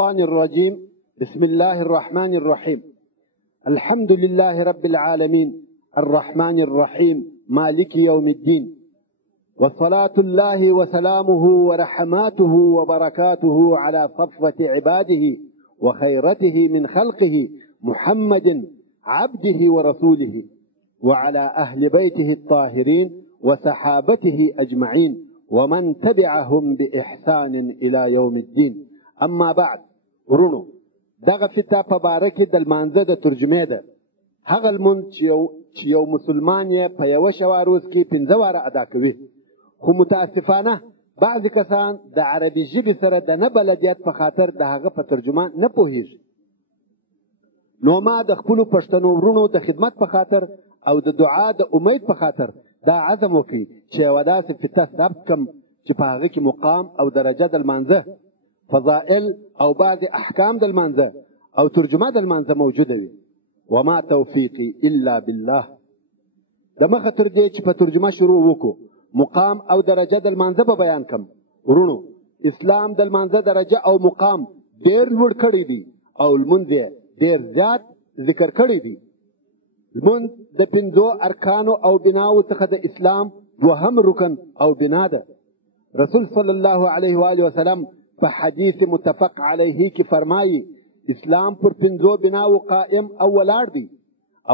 الشيطان الرجيم. بسم الله الرحمن الرحيم. الحمد لله رب العالمين الرحمن الرحيم مالك يوم الدين، وصلاة الله وسلامه ورحماته وبركاته على صفوة عباده وخيرته من خلقه محمد عبده ورسوله، وعلى أهل بيته الطاهرين وصحابته أجمعين ومن تبعهم بإحسان إلى يوم الدين. أما بعد، ورونو دغه فتا په باره کې د لمانځه د ترجمې ده. هغه لمونځ چې یو مسلمان یې په یوه شوه روز کې 15 واره ادا کوي، خو متاسفانه بعضې کسان د عربي ژبې سره د نه بلدیت په خاطر د هغه په ترجمه نه پوهېږي. نو ما د خپلو پښتنو ورونو د خدمت په خاطر او د دعا د امید په خاطر دا عزم وکړي چې یوه داسې فته ثبت کړم چې په هغه کې مقام او درجه د لمانځه، فضائل او بعض احکام د لمانځه او ترجمه د لمانځه موجوده وي. وما توفیقي الا بالله. د مخه تر دې چې په ترجمه شروع وکړو، مقام او درجه د لمانځه به بیان کړم. ورونو، اسلام د لمانځه درجه او مقام ډېر لوړ کړی دی او لمونځ یې ډېر زیات ذکر کړی دی. لمونځ د 5 ارکانو او بناو څخه د اسلام دوهم رکن او بنا ده. رسول صلی الله علیه و آله وسلم په حدیث متفق علیه کې فرمایي اسلام پر 5 بناو قائم او ولاړ دی.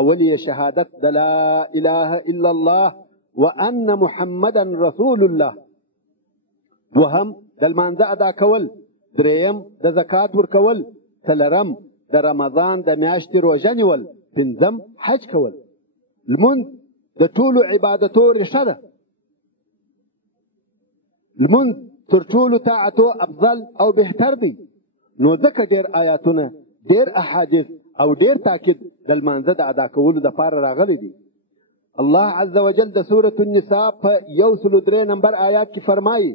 اول یې شهادت د لا اله الا الله وان محمدا رسول الله، دوهم د لمانځه ادا کول، دریم د زکات ورکول، څلرم د رمضان د میاشتې روژه نیول، پنځم حج کول. لمونځ د ټولو عبادتو ریښه ده. لمونځ تر ټولو طاعتو افضل او بهتر دی. نو ځکه ډېر آیاتونه، ډېر احادیث او ډېر تاکید د لمانځه د ادا کولو دپاره راغلی دی. الله عز وجل د سورة النساء په 103 نمبر آیات کې فرمایي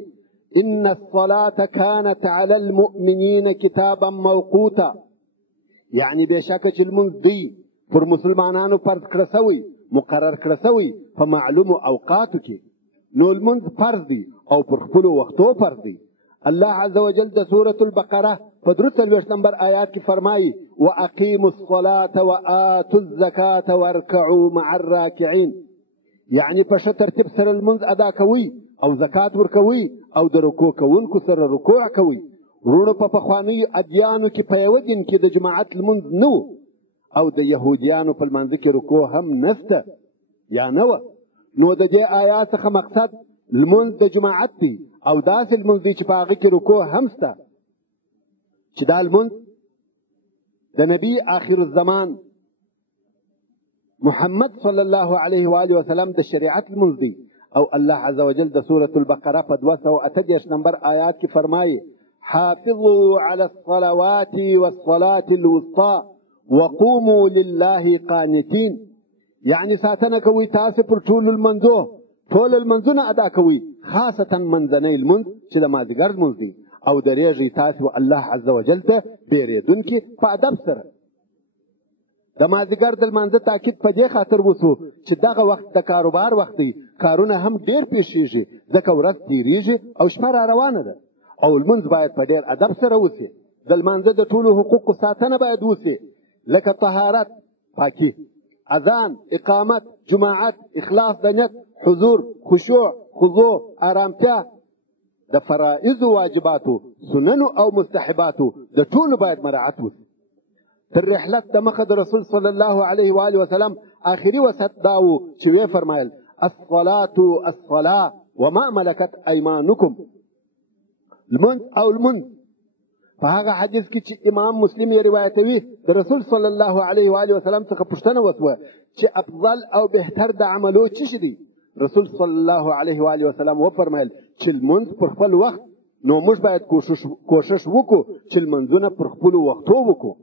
ان الصلاة كانت على المؤمنين كتابا موقوتا، یعنی بېشکه چې لمونځ دی پر مسلمانانو فرض کړه سوی، مقرر کړه سوی په معلومو اوقاتو کې. نو لمونځ فرض دی او پر خپلو وختو فرض دی. الله عز وجل د سورة البقره په 43 نمبر آیات کې فرمایي واقیموا الصلاة وآتوا الزکاة وارکعوا مع الراکعین، یعنی په ښه ترتیب سره لمونځ ادا کوي او زکات ورکوي او د رکوع کوونکو سره رکوع کوي. ورونو، په پخوانیو ادیانو کې په یوه دین کې د جماعت لمونځ نه و او د یهودیانو په لمانځه کې رکوع هم نسته یا نه وه. نو د دې آیات څخه مقصد لمونځ د جماعت دی او داسې لمونځ دی چې په هغه کې رکوع هم شته، چې دا لمونځ د نبی آخر الزمان محمد صلی الله علیه و آله وسلم د شریعت لمونځ دی. او الله عز وجل د سورة البقره په 238 نمبر آیات کې فرمایي حافظوا على الصلوات والصلاة الوسطى وقوموا لله قانتين، یعنی ساتنه کوي تاسو پر ټولو لمنځو، ټول لمنځونه ادا کوي، خاصتا منځنی لمونځ چې د مازدیګر لمونځ دی، او درېږئ تاسو الله عز وجل ته بیریدونکي په ادب سره. د مازدیګر د لمانځه تاکید په دې خاطر وسو چې دغه وخت د کاروبار وخت دی، کارونه هم ډېر پیښیږي، ځکه ورځ تېرېږي او شپه را روانه ده، او لمونځ باید په ډېر ادب سره وسي. د لمانځه د ټولو حقوقو ساتنه باید وسي، لکه طهارت، پاکي، اذان، اقامت، جماعت، اخلاص د نیت، حضور، خشوع، خضوع، آرامتیا، د فرائض واجباتو، سننو او مستحباتو د ټولو باید مراعات وسي. تر رحلت د مخه د رسول صلی الله علیه و آله وسلم آخري وصیت دا و چې ویې فرمایل الصلاة الصلاة وما ملکت ایمانکم. لمونځ او لمونځ په هغه حدیث کې چې امام مسلم یې روایتوي د رسول صلی الله علیه و آله وسلم څخه پوښتنه وسوه چې افضل او بهتر د عملو څه شي دی؟ رسول صلی الله علیه و آله وسلم وفرمایل چې لمونځ پر خپل وخت. نو موږ باید کوشش وکړو چې لمونځونه پر خپلو وختو وکړو.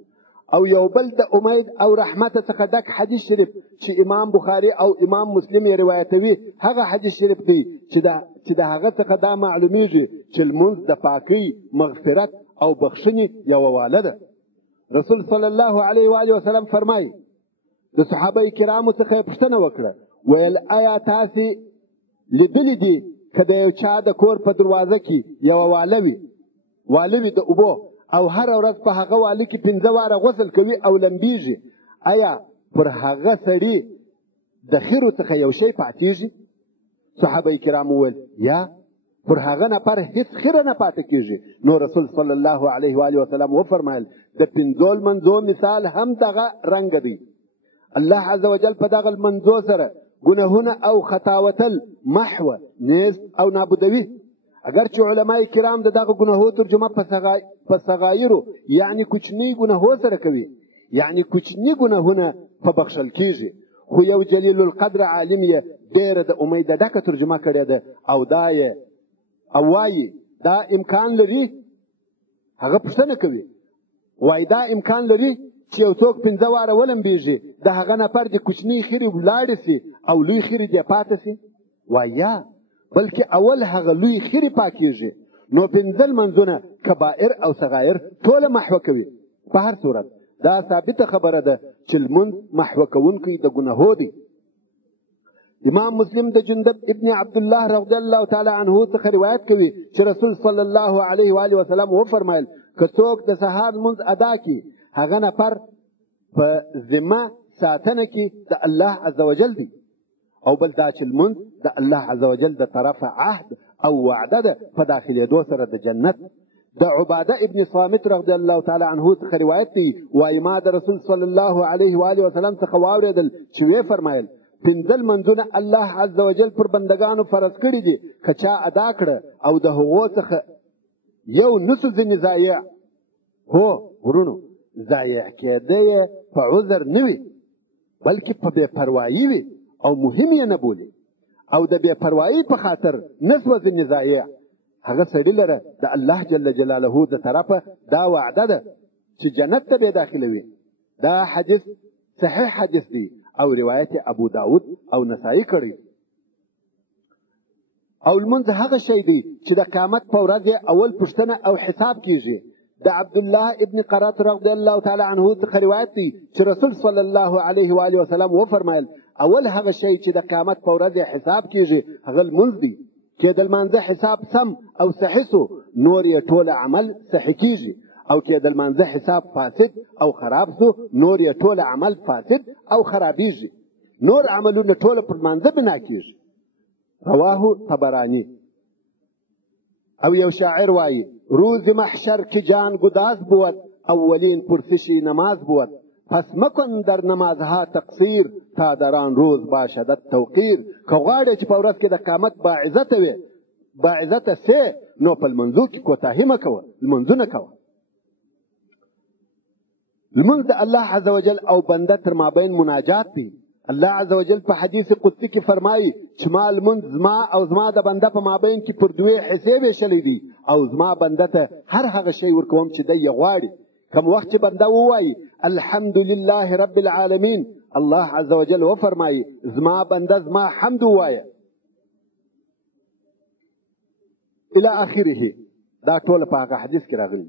او یو بل د امید او رحمت څخه ډک حدیث شریف چې امام بخاري او امام مسلم یې روایتوي، هغه حدیث شریف دی چې د هغه څخه دا معلومیږي چې لمونځ د پاکۍ، مغفرت او بخښنې یوه واله ده. رسول صلی الله علیه و آله وسلم فرمایي د صحابه کرامو څخه یې پوښتنه وکړه، ویل آیا تاسې لیدلی دي که د یو چا د کور په دروازه کې یوه واله وي د اوبو او هر ورځ په هغه والی کې 15 واره غسل کوي او لمبیږي، آیا پر هغه سړي د خیرو څخه یو شی پاتېږي؟ صحابه کرام وویل یا پر هغه نفر هیڅ خیره نه پاتې کېږي. نو رسول صلی الله علیه و آله وسلم وفرمایل د 15 لمنځو مثال هم دغه رنګ دی. الله عز وجل په دغه لمنځو سره ګناهونه او خطاوتل محو نیز او نابودوي. اگر چې علماء کرام دغه ګناهو ترجمه په صغایرو یعنی کوچنی ګناهو سره کوي، یعنی کوچنی ګناهونه په بخښل کېږي، خو یو جلیل القدر عالم یې ډېره د امید ډکه ترجمه کړې ده او دا یې او وایي دا امکان لري. هغه پوښتنه کوي وایي دا امکان لري چې یو څوک 15 واره ولمبېږي، د هغه نفر د کوچنۍ خیرې ولاړې سي او لوی خیرې دې پاتې سي؟ وایي یا بلکې اول هغه لوی خیرې پاکېږي. نو 15 لمنځونه کبائر او صغایر ټوله محو کوي. په هر صورت دا ثابته خبره ده چې لمونځ محو کوونکی د ګناهو دی. امام مسلم د جندب ابن عبد الله رضی الله تعالی عنه څخه روایت کوي چې رسول صلی الله علیه و آله وسلم وفرمایل که څوک د سهار لمونځ ادا کړي هغه نفر په ذمه ساتنه کې د الله عز وجل دی، او بل دا چې لمونځ د الله عز وجل د طرفه عهد او وعده ده په داخلېدو سره د جنت. د عباده ابن صامت رضی الله تعالی عنه څخه روایت دی وایي ما د رسول صلی الله علیه و آله وسلم څخه واورېدل چې وی فرمایل 15 منځونه الله عز وجل پر بندگانو فرض کړي دي، که چا ادا کړه او د هغو څخه یو نصف ځینې ضایع هو ورونو ضایع کېده یې په عذر نه وي بلکې په بې پروایي وي او مهم یې نه بولي او د بې پروایي په خاطر نسوه ځینې ضایع، هغه سړي لره د الله جل جلاله د طرفه دا وعده ده چې جنت ته به داخلوي. دا حدیث صحیح حدیث دی او روایت ابو داود او نسائی کړی. او لمونځ هغه شی دی چې د قیامت په ورځ اول پوښتنه او حساب کیږي. د عبد الله ابن قرات رضی الله تعالی عنه څخه روایت دی چې رسول صلی الله علیه و آله وسلم وفرمایل اول هغه شی چې د قیامت په ورځ حساب کیږي هغه لمونځ دی. کې د لمانځه حساب سم او صحیح سو نور یې ټول عمل صحیح کیږي، او کې د لمانځه حساب فاسد او خراب سو نور یې ټول عمل فاسد او خرابیږي. نور عملونه ټول پر لمانځه بنا کیږي. رواه طبرانی. او یو شاعر وایي روز محشر که جان گداز بود اولین پرسشی نماز بود، پس مکن در نمازها تقصیر تا در آن روز باشد توقیر. که غواړې چې په ورځ کې د قیامت باعزته وي باعزته سې نو په لمنځو کې کوتاهي مه کوه، لمنځونه کوه. لمونځ د الله عز وجل او بنده تر مابین مناجات دی. الله عز وجل په حدیث قدسی کې فرمایي چې ما لمونځ زما او زما د بنده په مابین کې پر دوې حصې ویشلی دي او زما بنده ته هر هغه شی ورکوم چې دی یې غواړي. کوم وخت چې بنده ووایي الحمد لله رب العالمین الله عز وجل وفرمایي زما بنده زما حمد ووایه الى اخره. دا ټول په هغه حدیث کې راغلی.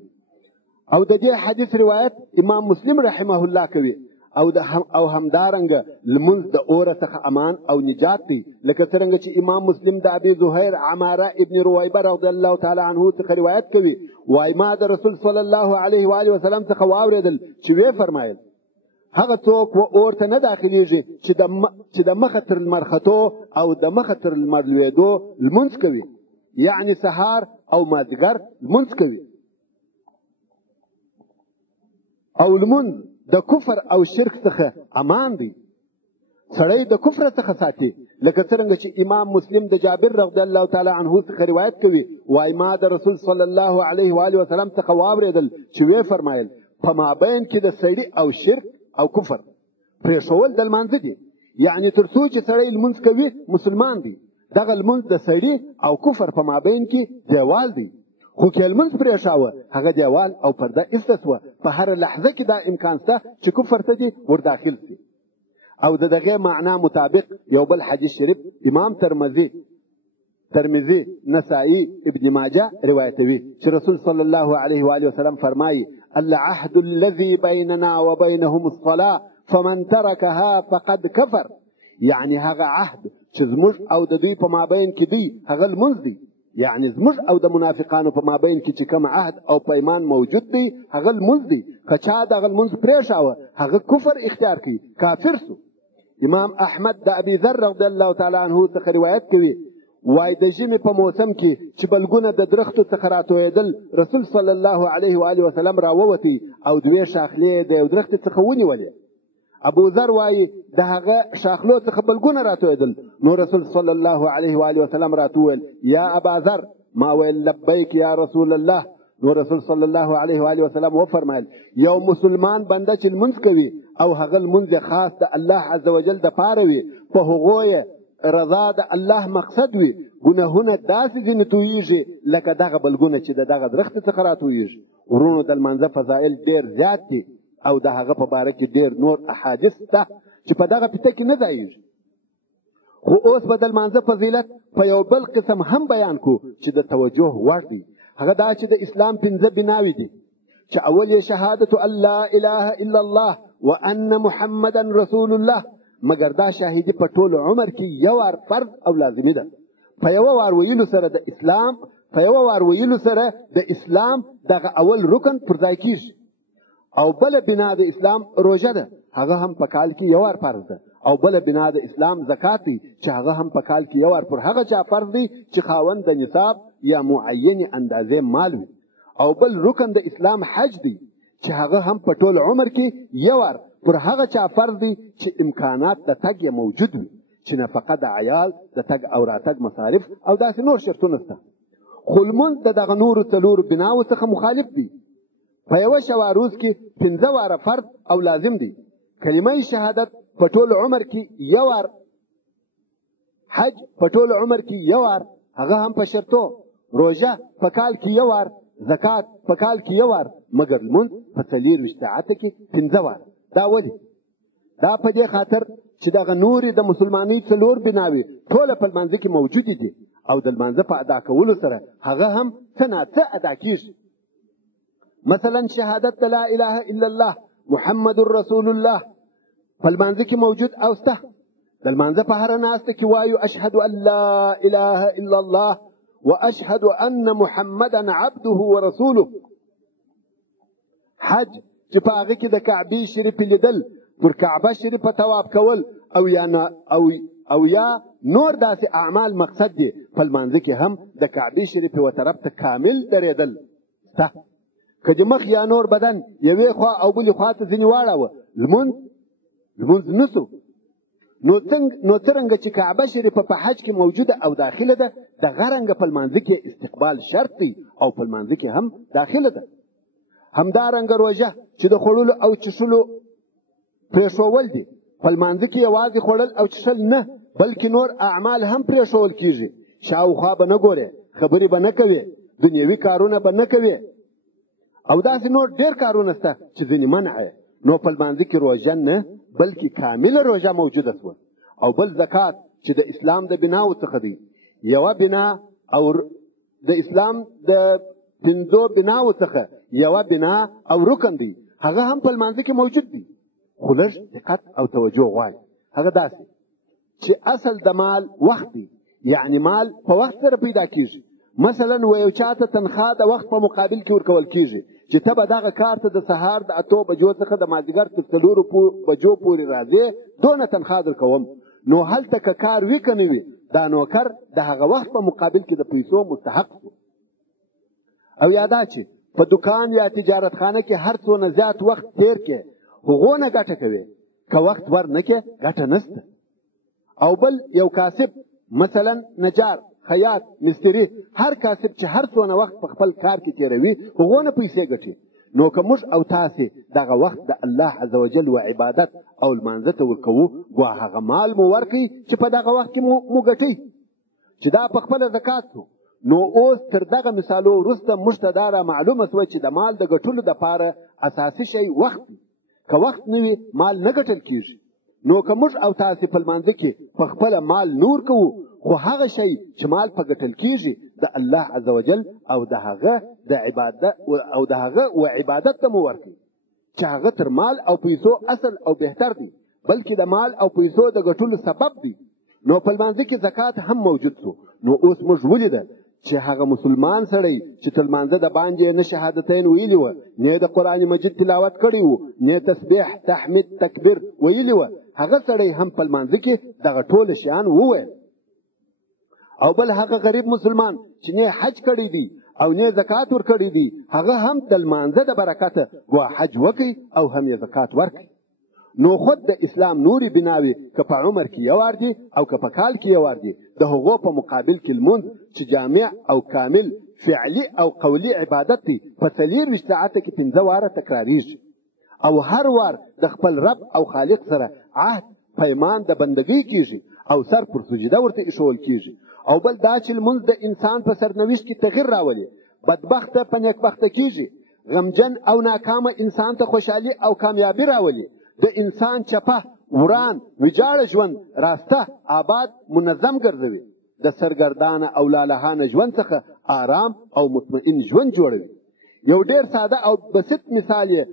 او د دې حدیث روایت امام مسلم رحمه الله کوي او همدارنګه لمونځ د اوره څخه امان او نجات دی، لکه څرنګه چې امام مسلم د ابي زهير عماره ابن رويبه رضی الله تعالی عنه څخه روایت کوي وای ما د رسول صلی الله علیه و آله وسلم څخه واورېدل چې وی فرمایل هغه څوک و اورته نه داخليږي چې د مخه تر لمر ختو او د مخه تر لمر لوېدو لمونځ کوي، یعنی سهار او مازدیګر لمونځ کوي. او لمونځ د کفر او شرک څخه امان دی، سړی د کفر څخه ساتي، لکه څرنګه چې امام مسلم د جابر رضی الله تعالی عنه څخه روایت کوي وای ما د رسول صلی الله علیه و آله وسلم څخه واورېدل چې وی فرمایل په مابین کې د سړی او شرک او کفر پرېښول د لمانځه دي، یعنی تر څو چې سړی لمونځ کوي مسلمان دی، دغه لمونځ د سړی او کفر په مابین کې دیوال دی. خو که لمونځ پرېښاوه هغه دیوال او پرده ایسته سوه، په هر لحظه کې دا امکان شته چې کفر ته دې ورداخل شي. او د دغه معنا مطابق یو بل حدیث شریف امام ترمذی نسائی ابن ماجه روایتوي چې رسول صلی الله علیه و آله وسلم فرمایي العهد الذي بيننا وبينهم الصلاة فمن تركها فقد كفر، یعنی هغه عهد چې زموږ او د دوی په مابین کې دی هغه لمونځ دی، یعنی زموږ او د منافقانو په مابین کې چې کوم عهد او پیمان موجود دی هغه لمونځ دی. که چا دغه لمونځ پرېښاوه هغه کفر اختیار کوي، کافر سو. امام احمد د ابي ذر رضی الله تعالی عنه څخه روایت کوي، وای د ژمي په موسم کې چې بلګونه د درختو څخه راتویدل، رسول صلی الله علیه و آله وسلم راووتی او دوی شاخلې د یو درخت څخه ونیولې. ابو ذر وای د هغه شاخلو څخه بلګونه راتویدل، نو رسول صلی الله علیه و آله وسلم راتویل یا ابا ذر، ما ویل لبیک یا رسول الله. نو رسول صلی الله علیه و آله وسلم وفرمایل یو مسلمان بنده چې لمونځ کوي او هغه لمونځ خاص د الله عز وجل د پاره وي، په هغو رضا د الله مقصد وي، ګناهونه داسې ځینې تویېږي لکه دغه بلګونه چې د دغه درخت څخه راتویېږي. ورونو د لمانځه فضایل ډېر زیات دي او د هغه په باره کې ډېر نور احادیث شته چې په دغه پته کې نه ځایېږي. خو اوس به د لمانځه فضیلت په یو بل قسم هم بیان کو چې د توجه وړ دی. هغه دا چې د اسلام 5 بناوې دي، چې اول یې شهادت ان لا اله الا الله وان محمدا رسول الله، مګر دا شاهدی په ټول عمر کې یو وار فرض او لازمي ده. په یو وار ویلو سره د اسلام دغه اول رکن پر ځای کیږي. او بل بنا د اسلام روزه ده، هغه هم په کال کې یو وار فرض ده. او بل بنا د اسلام زکات دی چې هغه هم په کال کې یو وار پر هغه چا فرض دی چې خاوند د نصاب یا معین اندازې مال وي. او بل رکن د اسلام حج دی چې هغه هم په ټول عمر کې یو وار پر هغه چا فرض دی چې امکانات د تګ یې موجود وي، چې نفقه د عیال د تګ او راتګ مصارف او داسې نور شرطونه شته. خو لمونځ د دغه نورو څلورو بناوو څخه مخالف دی. په یوه شوه روز کې 5 واره فرض او لازم دی. کلمه شهادت په ټول عمر کې یو وار، حج په ټول عمر کې یو وار، هغه هم په شرطو، روژه په کال کې یو وار، زکات په کال کې یو وار، مګر لمونځ په 24 ساعته کې 5 وار. دا ولې؟ دا په دې خاطر چې دغه نورې د مسلمانۍ 4 بناوې ټوله په لمانځه کې موجودې دي او د لمانځه په ادا کولو سره هغه هم څه ناڅه ادا کېږي. مثلا شهادت لا اله الا الله محمد رسول الله په لمانځه کې موجود او سته. د لمانځه په هره ناسته کې وایو اشهد ان لا اله الا الله واشهد ان محمدا عبده ورسوله. حج چې په هغه کې د کعبې شریف لیدل، پر کعبه شریفه طواف کول او یا نور داسې اعمال مقصد دی. په لمانځه کې هم د کعبې شریفې و طرف ته کامل درېدل سته. که د مخ یا نور بدن یوې خوا او بلې خوا ته ځینې واړوه لمونځ نسو. نو څرنګه چې کعبه شریفه په حج کې موجوده او داخله ده، دغه رنګه په لمانځه کې استقبال شرط دی او په لمانځه کې هم داخله ده. همدارنګه روژه چې د خوړلو او چښلو پرېښول دي، په لمانځه کې یوازې خوړل او چښل نه، بلکې نور اعمال هم پرېښول کېږي. شاوخوا به نه ګورې، خبرې به نه کوې، دنیوي کارونه به نه کوې او داسې نور ډېر کارونه شته چې ځینې منع یې. نو په لمانځه کې روژه نه بلکې کامله روژه موجوده شوه. او بل زکات چې د اسلام د بناو څخه دی، یوه بنا او د اسلام د 5 بناو څخه یوه بنا او رکن دی، هغه هم په لمانځه کې موجود دی. خو لږ دقت او توجه غواړي. هغه داسې چې اصل د مال وخت دی، یعنی مال په وخت سره پیدا کیږي. مثلا و یو چاته تنخواه د وخت په مقابل کې ورکول کیږي چې ته به دغه کار ته د سهار د 8 بجو څخه د مازدیګر تر 4 بجو پورې راځې، دونه تنخواه درکوم. نو هلته که کار وي که نه وي، دا نوکر د هغه وخت په مقابل کې د پیسو مستحق شو. او یادا چې په دکان یا تجارت خانه کې هر څونه زیات وخت تیر کې هغونه ګټه کوي، که وخت ور نه کې ګټه نشته. او بل یو کاسب، مثلا نجار، خیاط، مستری، هر کاسب چې هر څونه وخت په خپل کار کې تیروي هغونه پیسې ګټي. نو که موږ او تاسې دغه وخت د الله عزوجل و عبادت او لمانځه ته ورکوو، ګواه هغه مال مو ورکوي چې په دغه وخت کې مو ګټي، چې دا په خپله زکات شو. نو اوس تر دغه مثالو وروسته موږ ته دا را معلومه شوه چې د مال د ګټلو دپاره اساسي شی وخت دی. که وخت نه وي مال نه ګټل کېږي. نو که موږ او تاسې په لمانځه کې په خپله مال نور کوو، خو هغه شی چې مال په ګټل کېږي د الله عزوجل او د هغه و عبادت ته مو ورکوي، چې هغه تر مال او پیسو اصل او بهتر دی، بلکې د مال او پیسو د ګټلو سبب دی. نو په لمانځه کې زکات هم موجود شو. نو اوس موږ ولیده چې هغه مسلمان سړی چې تر لمانځه د باندې نه شهادتین ویلي وه، نه د قرآن مجید تلاوت کړی و، نه تسبیح تحمید تکبیر ویلي وه، هغه سړی هم په لمانځه کې دغه ټول شیان وویل. او بل هغه غریب مسلمان چې نه حج کړی دی او نه زکات ورکړی دی، هغه هم د لمانځه د برکته وا حج وکړي او هم یې زکات ورکړي. نو خود د اسلام نوري بناوي که په عمر کې یو وار دي او که په کال کې یو وار دي، د هغو په مقابل کې لمونځ چې جامع او کامل فعلي او قولي عبادت دی په 24 ساعته کې 15 واره تکراریږي او هر وار د خپل رب او خالق سره عهد پیمان د بندګۍ کیږي او سر پر سجده ورته ایښول کیږي. او بل دا چې لمونځ د انسان په سرنوشت کې تغیر راولي، بدبخته په نیکبخته کیږي، غمجن او ناکامه انسان ته خوشحالي او کامیابی راولي، د انسان چپه وران ویجاړه ژوند راسته آباد منظم ګرځوي، د سرګردانه او لالهانه ژوند څخه آرام او مطمئن ژوند جوړوي. یو ډیر ساده او بسیط مثال یې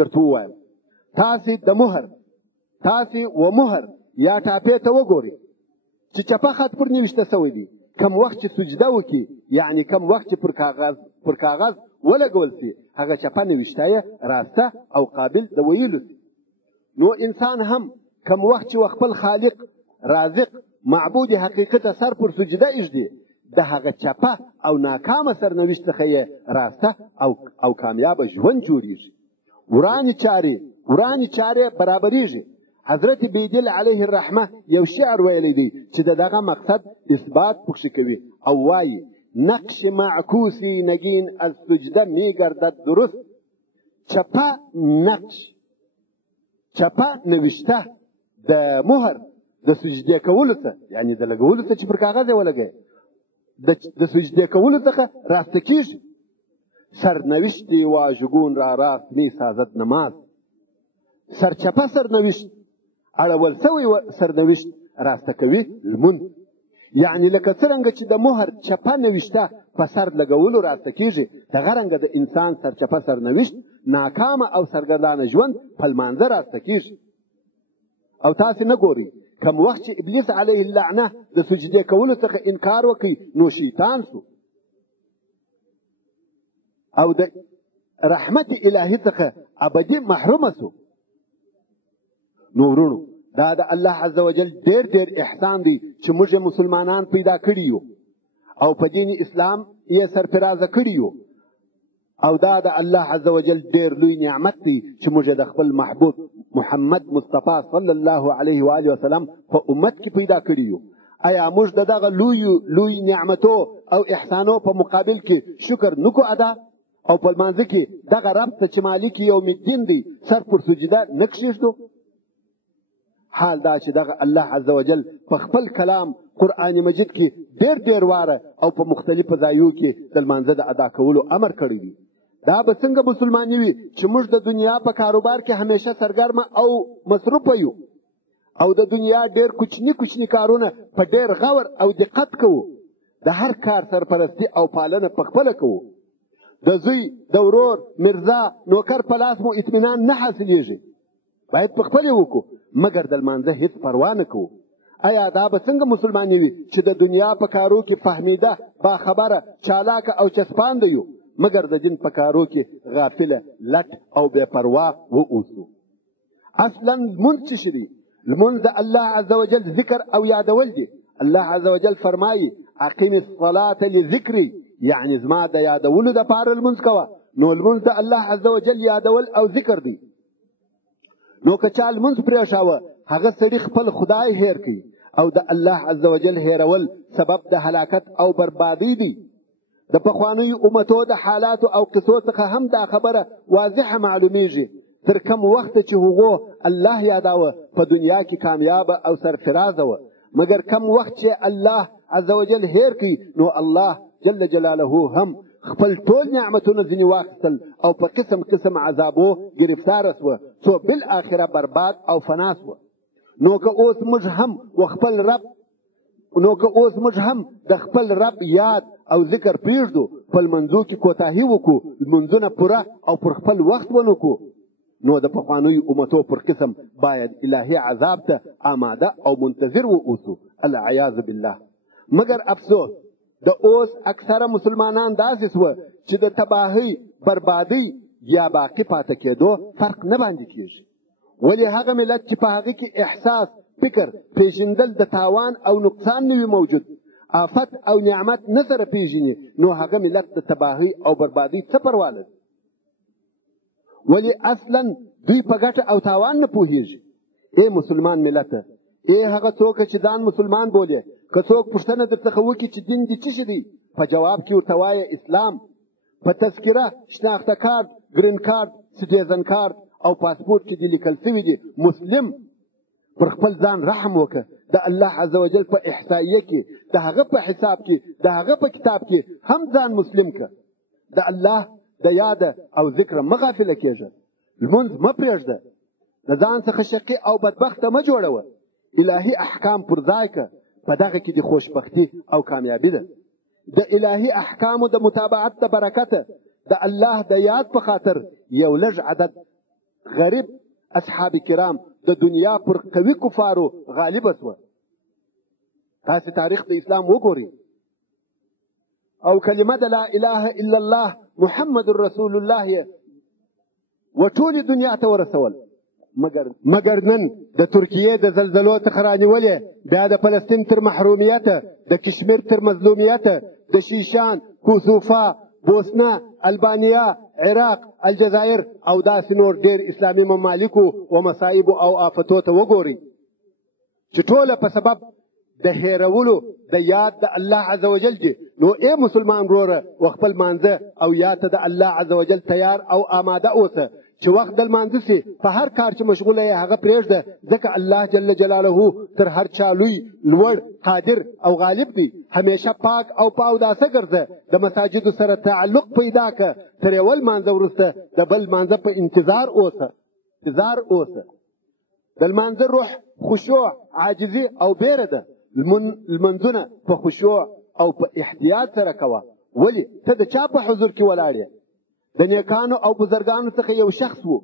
درته ووایم. تاسې و مهر یا ټاپې ته وګورئ چې چپه خط پر نوشته سوی دی، کم وخت چې سجده وکړي، یعنی کم وخت چې پر کاغذ ولګول سي، هغه چپه نوشته یې راسته او قابل د ویلو سي. نو انسان هم کم وخت چې خپل خالق رازق معبود حقیقت سر پر سجده ایږدي، د هغه چپه او ناکامه سرنوشت څخه یې راسته او کامیابه ژوند جوړیږي. ورانې چارې برابریږي. حضرت بیدل علیه الرحمه یو شعر ویلی دی چې دغه مقصد اثبات پکښې کوي او وایي: نقش معکوسی نگین از سجده می گردد درست. چپه نوشته د مهر د سجدې کولو څخه، یعنی د لګولو څخه چې پر کاغذ یې ولګوي، د سجدې کولو څخه راسته کیږي. سرنوشتی واژگون را راست می سازد نماز. سرچپه سرنوشت اړول سوی سرنوشت راسته کوي لمونځ. یعنی لکه څرنګه چې د مهر چپه نوشته په سر لګولو راسته کیږي، دغه رنګه د انسان سرچپه سرنوشت ناکامه او سرګردانه ژوند په لمانځه راسته کیږي. او تاسې نه ګورئ کم وخت چې ابلیس علیه اللعنه د سجدې کولو څخه انکار وکړي، نو شیطان سو او د رحمت الهي څخه ابدي محرومه سو. نو ورونو، دا د الله عز وجل ډیر ډیر احسان دی چې موږ مسلمانان پیدا کړي یو او په دین اسلام یې سرفرازه کړي یو. او دا د الله عز وجل ډیر لوی نعمت دی چې موږ د خپل محبوب محمد مصطفی صلی الله علیه و آله وسلم په امت کې پیدا کړي یو. آیا موږ دغه لوی نعمتو او احسانو په مقابل کې شکر نکو ادا او په لمانځه کې دغه رب ته چې مالک یوم الدین دی سر پر سجده نه کښېږدو؟ حال دا چې دغه الله عز وجل په خپل کلام قرآن مجید کې ډیر واره او په مختلفو ځایو کې د لمانځه د ادا کولو امر کړی دی. دا به څنګه مسلماني وي چې موږ د دنیا په کاروبار کې همیشه سرګرمه او مصروفه یو او د دنیا ډیر کوچني کارونه په ډیر غور او دقت کوو، د هر کار سرپرستی او پالنه په خپله کوو، د زوی د ورور مرزا نوکر په لاس مو اطمینان نه حاصلیږي، باید په خپله وکړو، مګر د لمانځه هیڅ پروا نه کوو. آیا دا به څنګه مسلماني وي چې د دنیا په کارو کې فهمیده، باخبره، چالاکه او چسپانده یو، مګر د دین په کارو کې غافله، لټ او بې پروا واوسو؟ اصلا لمونځ څه شی دی؟ لمونځ د الله عز وجل ذکر او یادول دی. الله عز وجل فرمایي: اقیم الصلاة لذکری، یعنی زما د یادولو دپاره لمونځ کوه. نو لمونځ د الله عز وجل یادول او ذکر دی. نو که چا لمونځ پرېښاوه، هغه سړي خپل خدای هیر کوي او د الله عز وجل هیرول سبب د هلاکت او بربادی دی. د پخوانیو امتو د حالاتو او قصو څخه هم دا خبره واضحه معلومیږي. تر کم وخت چې هغو الله یاداوه په دنیا کې کامیابه او سرفرازه وه، مګر کم وخت چې الله عز وجل هیر کوي، نو الله جل جلاله هم خپل ټول نعمتونه ځینې واخیستل او په قسم عذابو گرفتاره سوه، څو بالاخره برباد او فنا سوه. نو که اوس موږ هم د خپل رب یاد او ذکر پرېږدو، په لمنځو کې کوتاهي وکړو، لمنځونه پوره او پر خپل وخت ونکړو، نو د پخوانیو امتو پر قسم باید الهي عذاب ته آماده او منتظر واوسو، العیاذ بالله. مګر افسوس، د اوس اکثره مسلمانان داسې سوه چې د تباهۍ بربادۍ یا باقي پاتې کېدو فرق نه باندې کېږي. ولې هغه ملت چې په هغه کې احساس، فکر، پیژندل د تاوان او نقصان نه وي موجود، آفت او نعمت نه سره پیژني، نو هغه ملت د تباهۍ او بربادۍ څه پروا لري؟ ولې اصلا دوی په ګټه او تاوان نه پوهېږي. ای مسلمان ملته، ای هغه څوک چې ځان مسلمان بولې، که څوک پوښتنه درڅخه وکړي چې دین دې څه شی دی، په جواب کې ورته وایه اسلام. په تذکره، شناخته کارت، ګرین کارت، سټیزن کارت او پاسپورت کې دې لیکل شوي دي مسلم. پر خپل ځان رحم وکړه. د الله عزوجل په احصایه کې، د هغه په حساب کې، د هغه په کتاب کې هم ځان مسلم کړه. د الله د یاد او ذکر مه غافله کېږه. لمونځ مه پرېږده. د ځان څخه شقي او بدبخته مه جوړوه. الهي احکام پر ځای کړه. په دغه کې د خوشبختي او کامیابي ده. د الهي احکامو د متابعت د برکته د الله د یاد په خاطر یو لږ عدد غریب اصحاب کرام د دنیا پر قوي کفارو غالب شوه. تاسې تاریخ د اسلام وګورئ او کلمه د لا اله الا الله محمد رسول الله و ټولې دنیا ته ورسول. مګر نن د ترکیې د زلزلو څخه رانیولې، بیا د فلسطین تر محرومیته، د کشمیر تر مظلومیته، د شیشان، کوسوفا، بوسنه، البانیا، عراق، الجزائر او داسې نور ډېر اسلامي ممالکو و مصائبو او آفتو ته وګورئ چې ټوله په سبب د هیرولو د یاد د الله عزوجل دي. نو ای مسلمان وروره، وخپل مانځه او یاد ته د الله عزوجل تیار او آماده اوسه چې وخت د لمانځه سي په هر کار چې مشغوله یې هغه پرېږده، ځکه الله جل جلاله تر هر چا لوی، لوړ، قادر او غالب دی. همیشه پاک او په اوداسه ګرځه. د مساجدو سره تعلق پیدا که. تر یو لمانځه وروسته د بل لمانځه په انتظار اوسه. د لمانځه روح خشوع، عاجزي او بیره ده. لمنځونه په خشوع او په احتیاط سره کوه. ولې ته د چا په حضور کې ولاړ یې؟ د نیکانو او بزرګانو څخه یو شخص و،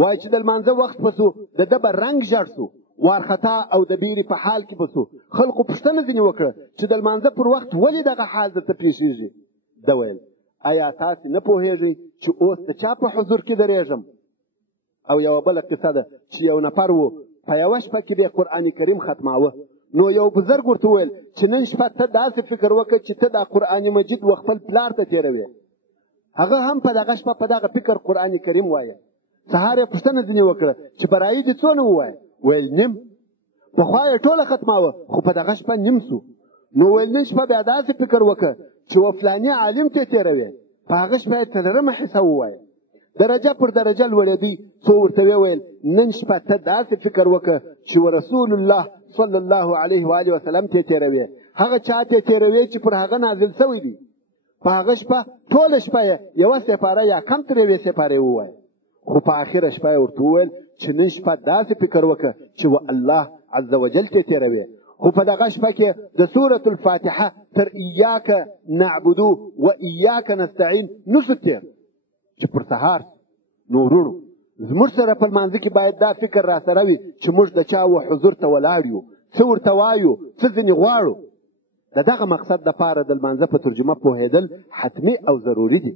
وای چې د لمانځه وخت پسو د ده به رنګ ژړ سو، وارخطا او د بیرې په حال کې بسو. خلقو پوښتنه ځینې وکړه چې د لمانځه پر وخت ولې دغه حال درته پیښیږي؟ ده ویل آیا تاسې نه پوهېږئ چې اوس د چا په حضور کې درېږم؟ او یوه بله قصه ده چې یو نفر و په یوه شپه کې به قرآن کریم ختماوه. نو یو بزرګ ورته وویل چې نن شپه ته داسې فکر وکړه چې ته دا قرآن مجید و خپل پلار ته تېروې. هغه هم په دغه شپه په دغه فکر قرآن کریم وایه. سهار یې پوښتنه ځینې وکړه چې برایي دې څونه ووایه؟ ویل نیم. پخوا یې ټوله ختماوه خو په دغه شپه نیم سو. نو ویل نن شپه بیا داسې فکر وکړه چې و فلاني عالم ته تېروې، په هغه شپه یې څلورمه حصه ووایه. درجه پر درجه لوړېدی. څو ورته ویل نن شپه ته داسې فکر وکړه چې و رسول الله صلی الله علیه و آله وسلم ته تېروې، هغه چا ته تېروې چې پر هغه نازل شوی دی. په هغه شپه ټوله شپه یې یوه سپاره یا کم تر یوې سپارې ووایه. خو په آخره شپه یې ورته وویل چې نن شپه داسې فکر وکړه چې و الله عز وجل ته تېروې. خو په دغه شپه کې د سورة الفاتحه تر ایاک نعبدو و ایاک نستعین نسو تېر چې پر سهار. نو ورونو زموږ سره په لمانځه کې باید دا فکر را سره وي چې موږ د چا و حضور ته ولاړ یو، څه ورته وایو، څه ځینې غواړو. د دغه مقصد دپاره د لمانځه په ترجمه پوهېدل حتمي او ضروري دي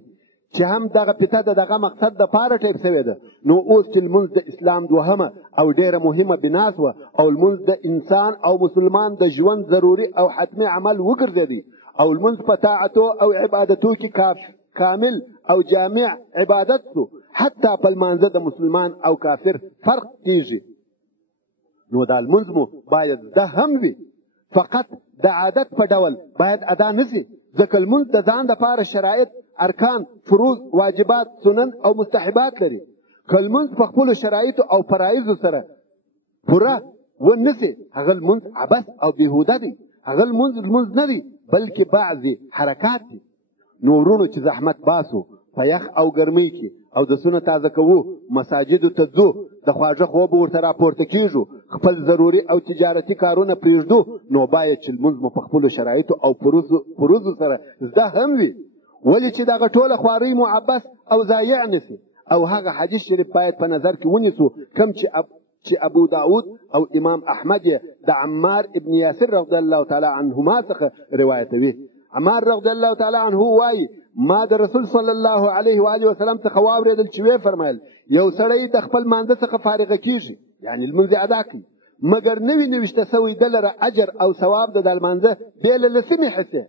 چې هم دغه پته د دغه مقصد دپاره ټیپ شوې ده. نو اوس چې لمونځ د اسلام دوهمه او ډېره مهمه بنا سوه او لمونځ د انسان او مسلمان د ژوند ضروري او حتمي عمل وګرځېدی او لمونځ په طاعتو او عبادتو کې کامل او جامع عبادت سو، حتی په لمانځه د مسلمان او کافر فرق کېږي. نو دا لمونځ مو باید ده هم وي، فقط د عادت په ډول باید ادا نشي، ځکه لمونځ د ځان دپاره شرایط، ارکان، فروض، واجبات، سنن او مستحبات لري. که لمونځ په خپلو شرایطو او فرایضو سره پوره ونشي، هغه لمونځ عبث او بېهوده دی. هغه لمونځ نه دی بلکې بعضې حرکات دي. نو ورونو چې زحمت باسو په یخ او ګرمۍ کې او د سونه تازه کوو، مساجدو ته ځو، د خواږه خوب ورته راپورته کېږو، خپل ضروري او تجارتي کارونه پرېږدو، نو باید چې لمونځ مو په خپلو شرایطو او فروضو سره زده هم وي. ولې چې دغه ټوله خوارۍ مو عبث او ضایع نشي. او هغه حدیث شریف باید په نظر کې ونیسو کوم چې ابو داود او امام احمد د عمار ابن یاسر رضی الله تعالی عنهما څخه روایتوي. عمار رضی الله تعالی عنه وایي ما د رسول صلی الله علیه و آله وسلم څخه واورېدل چې ویې فرمایل یو سړی د خپل مانځه څخه فارغه کیږي یعنی لمونځ ادا کوي مګر نوي نوشته سوی د لره اجر او ثواب د لمانځه بې له لسمې حصې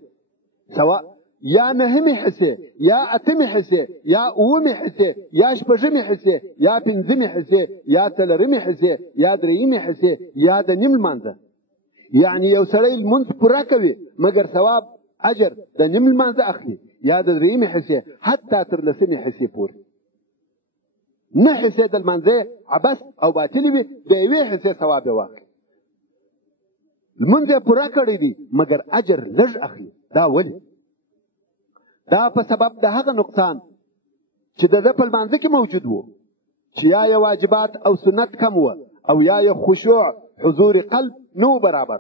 یا نهمې حصې یا اتمې حصې یا اومې حصې یا شپږمې حصې یا پنځمې حصې یا څلورمې حصې یا درېیمې حصې یا د نیم لمانځه یعنی یو سړی لمونځ پوره کوي مګر ثواب اجر د نیم لمانځه اخلي یا د درېیمې حصې حتی تر لسمې حصې پورې نه حصې د لمانځه عبث او باطلې وي د یوې حصې ثواب یې واخلي لمونځ یې پوره کړی دی مګر اجر لږ اخلي دا ولې دا په سبب د هغه نقصان چې د ده په لمانځه کې موجود و چې یا یې واجبات او سنت کم و او یا یې خشوع حضور قلب نو برابر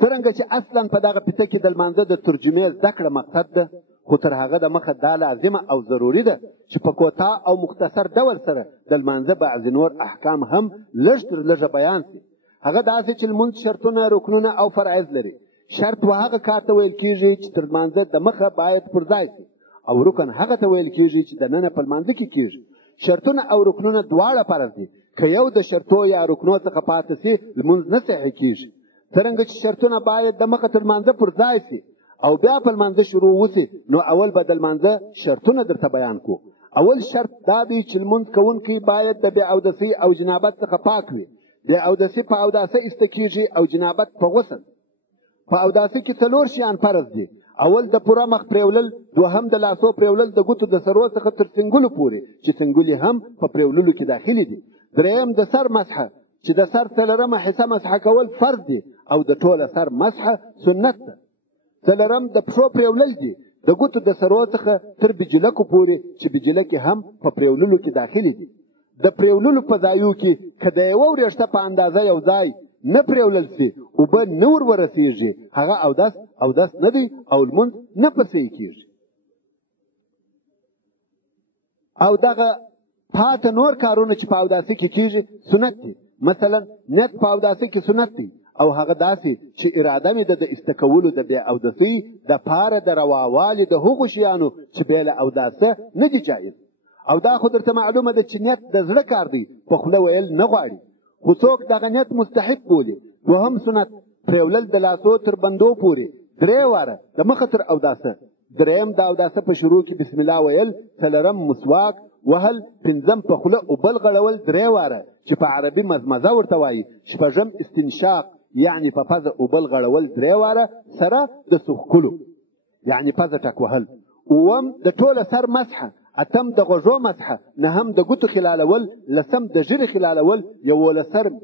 څرنګه چې اصلا په دغه پته کې د لمانځه د ترجمې زده کړه مقصد ده خو تر هغه د مخه دا لازمه او ضروري ده چې په کوتاه او مختصر ډول سره د لمانځه بعضې نور احکام هم لږ تر لږه بیان شي هغه داسې چې لمونځ شرطونه رکنونه او فرایض لري شرط و هغه کار ته ویل کېږي چې تر لمانځه د مخه باید پر ځای شي او رکن هغه ته ویل کېږي چې دننه په لمانځه کې کېږي شرطونه او رکنونه دواړه فرض دي که یو د شرطو یا رکنو څخه پاتې شي لمونځ نه صحیح کېږي څرنګه چې شرطونه باید د مخه تر لمانځه پر ځای شي او بیا په لمانځه شروع وشي نو اول به د لمانځه شرطونه درته بیان کړو اول شرط دا دی چې لمونځ کوونکی باید د بې اودسۍ او جنابت څخه پاک وي بې اودسي په اوداسه ایسته کېږي او جنابت په غسل په اوداسه کې څلور شیان فرض دي اول د پوره مخ پریولل دوهم د لاسو پریولل د ګوتو د سرو څخه تر څنګلو پورې چې څنګلې هم په پریوللو کې داخلي دي دریم د سر مسحه چې د سر څلورمه حصه مسحه کول فرض دي او د ټوله سر مسحه سنت ده څلورم د پښو پریولل دي د ګوتو د سرو څخه تر بجلکو پورې چې بجلکې هم په پریوللو کې داخلي دي د پریوللو په ځایو کې که د یوه وریښته په اندازه یو ځای نه پریولل شي اوبه نه ور ورسېږي هغه اودس نه دی او لمونځ نه پسې کېږي او دغه پاته نور کارونه چې په اوداسه کې کېږي سنت دي مثلا نیت په اوداسه کې سنت دی او هغه داسې چې اراده مې د استکولو د بې اودسۍ د پاره د رواوالي د هغو شیانو چې بې له اوداسه نه دي جایز او دا خو درته معلومه ده چې نیت د زړه کار دی په خوله ویل نه غواړي خو څوک دغه نیت مستحب بولي دوهم سنت پریولل د لاسو تر بندو پورې 3 واره د مخه تر اوداسه دریم د اوداسه په شروع کې بسم الله ویل څلورم مسواک وهل پنځم په خوله اوبل غړول 3 واره چې په عربي مزمزه ورته وایي شپږم استنشاق یعنی په پزه اوبل غړول 3 واره سره د سوخکلو یعنی پزه ټک وهل اوم د ټوله سر مسحه اتم د غوږو مسحه نهم د ګوتو خلالول لسم د ژیړې خلالول یولسم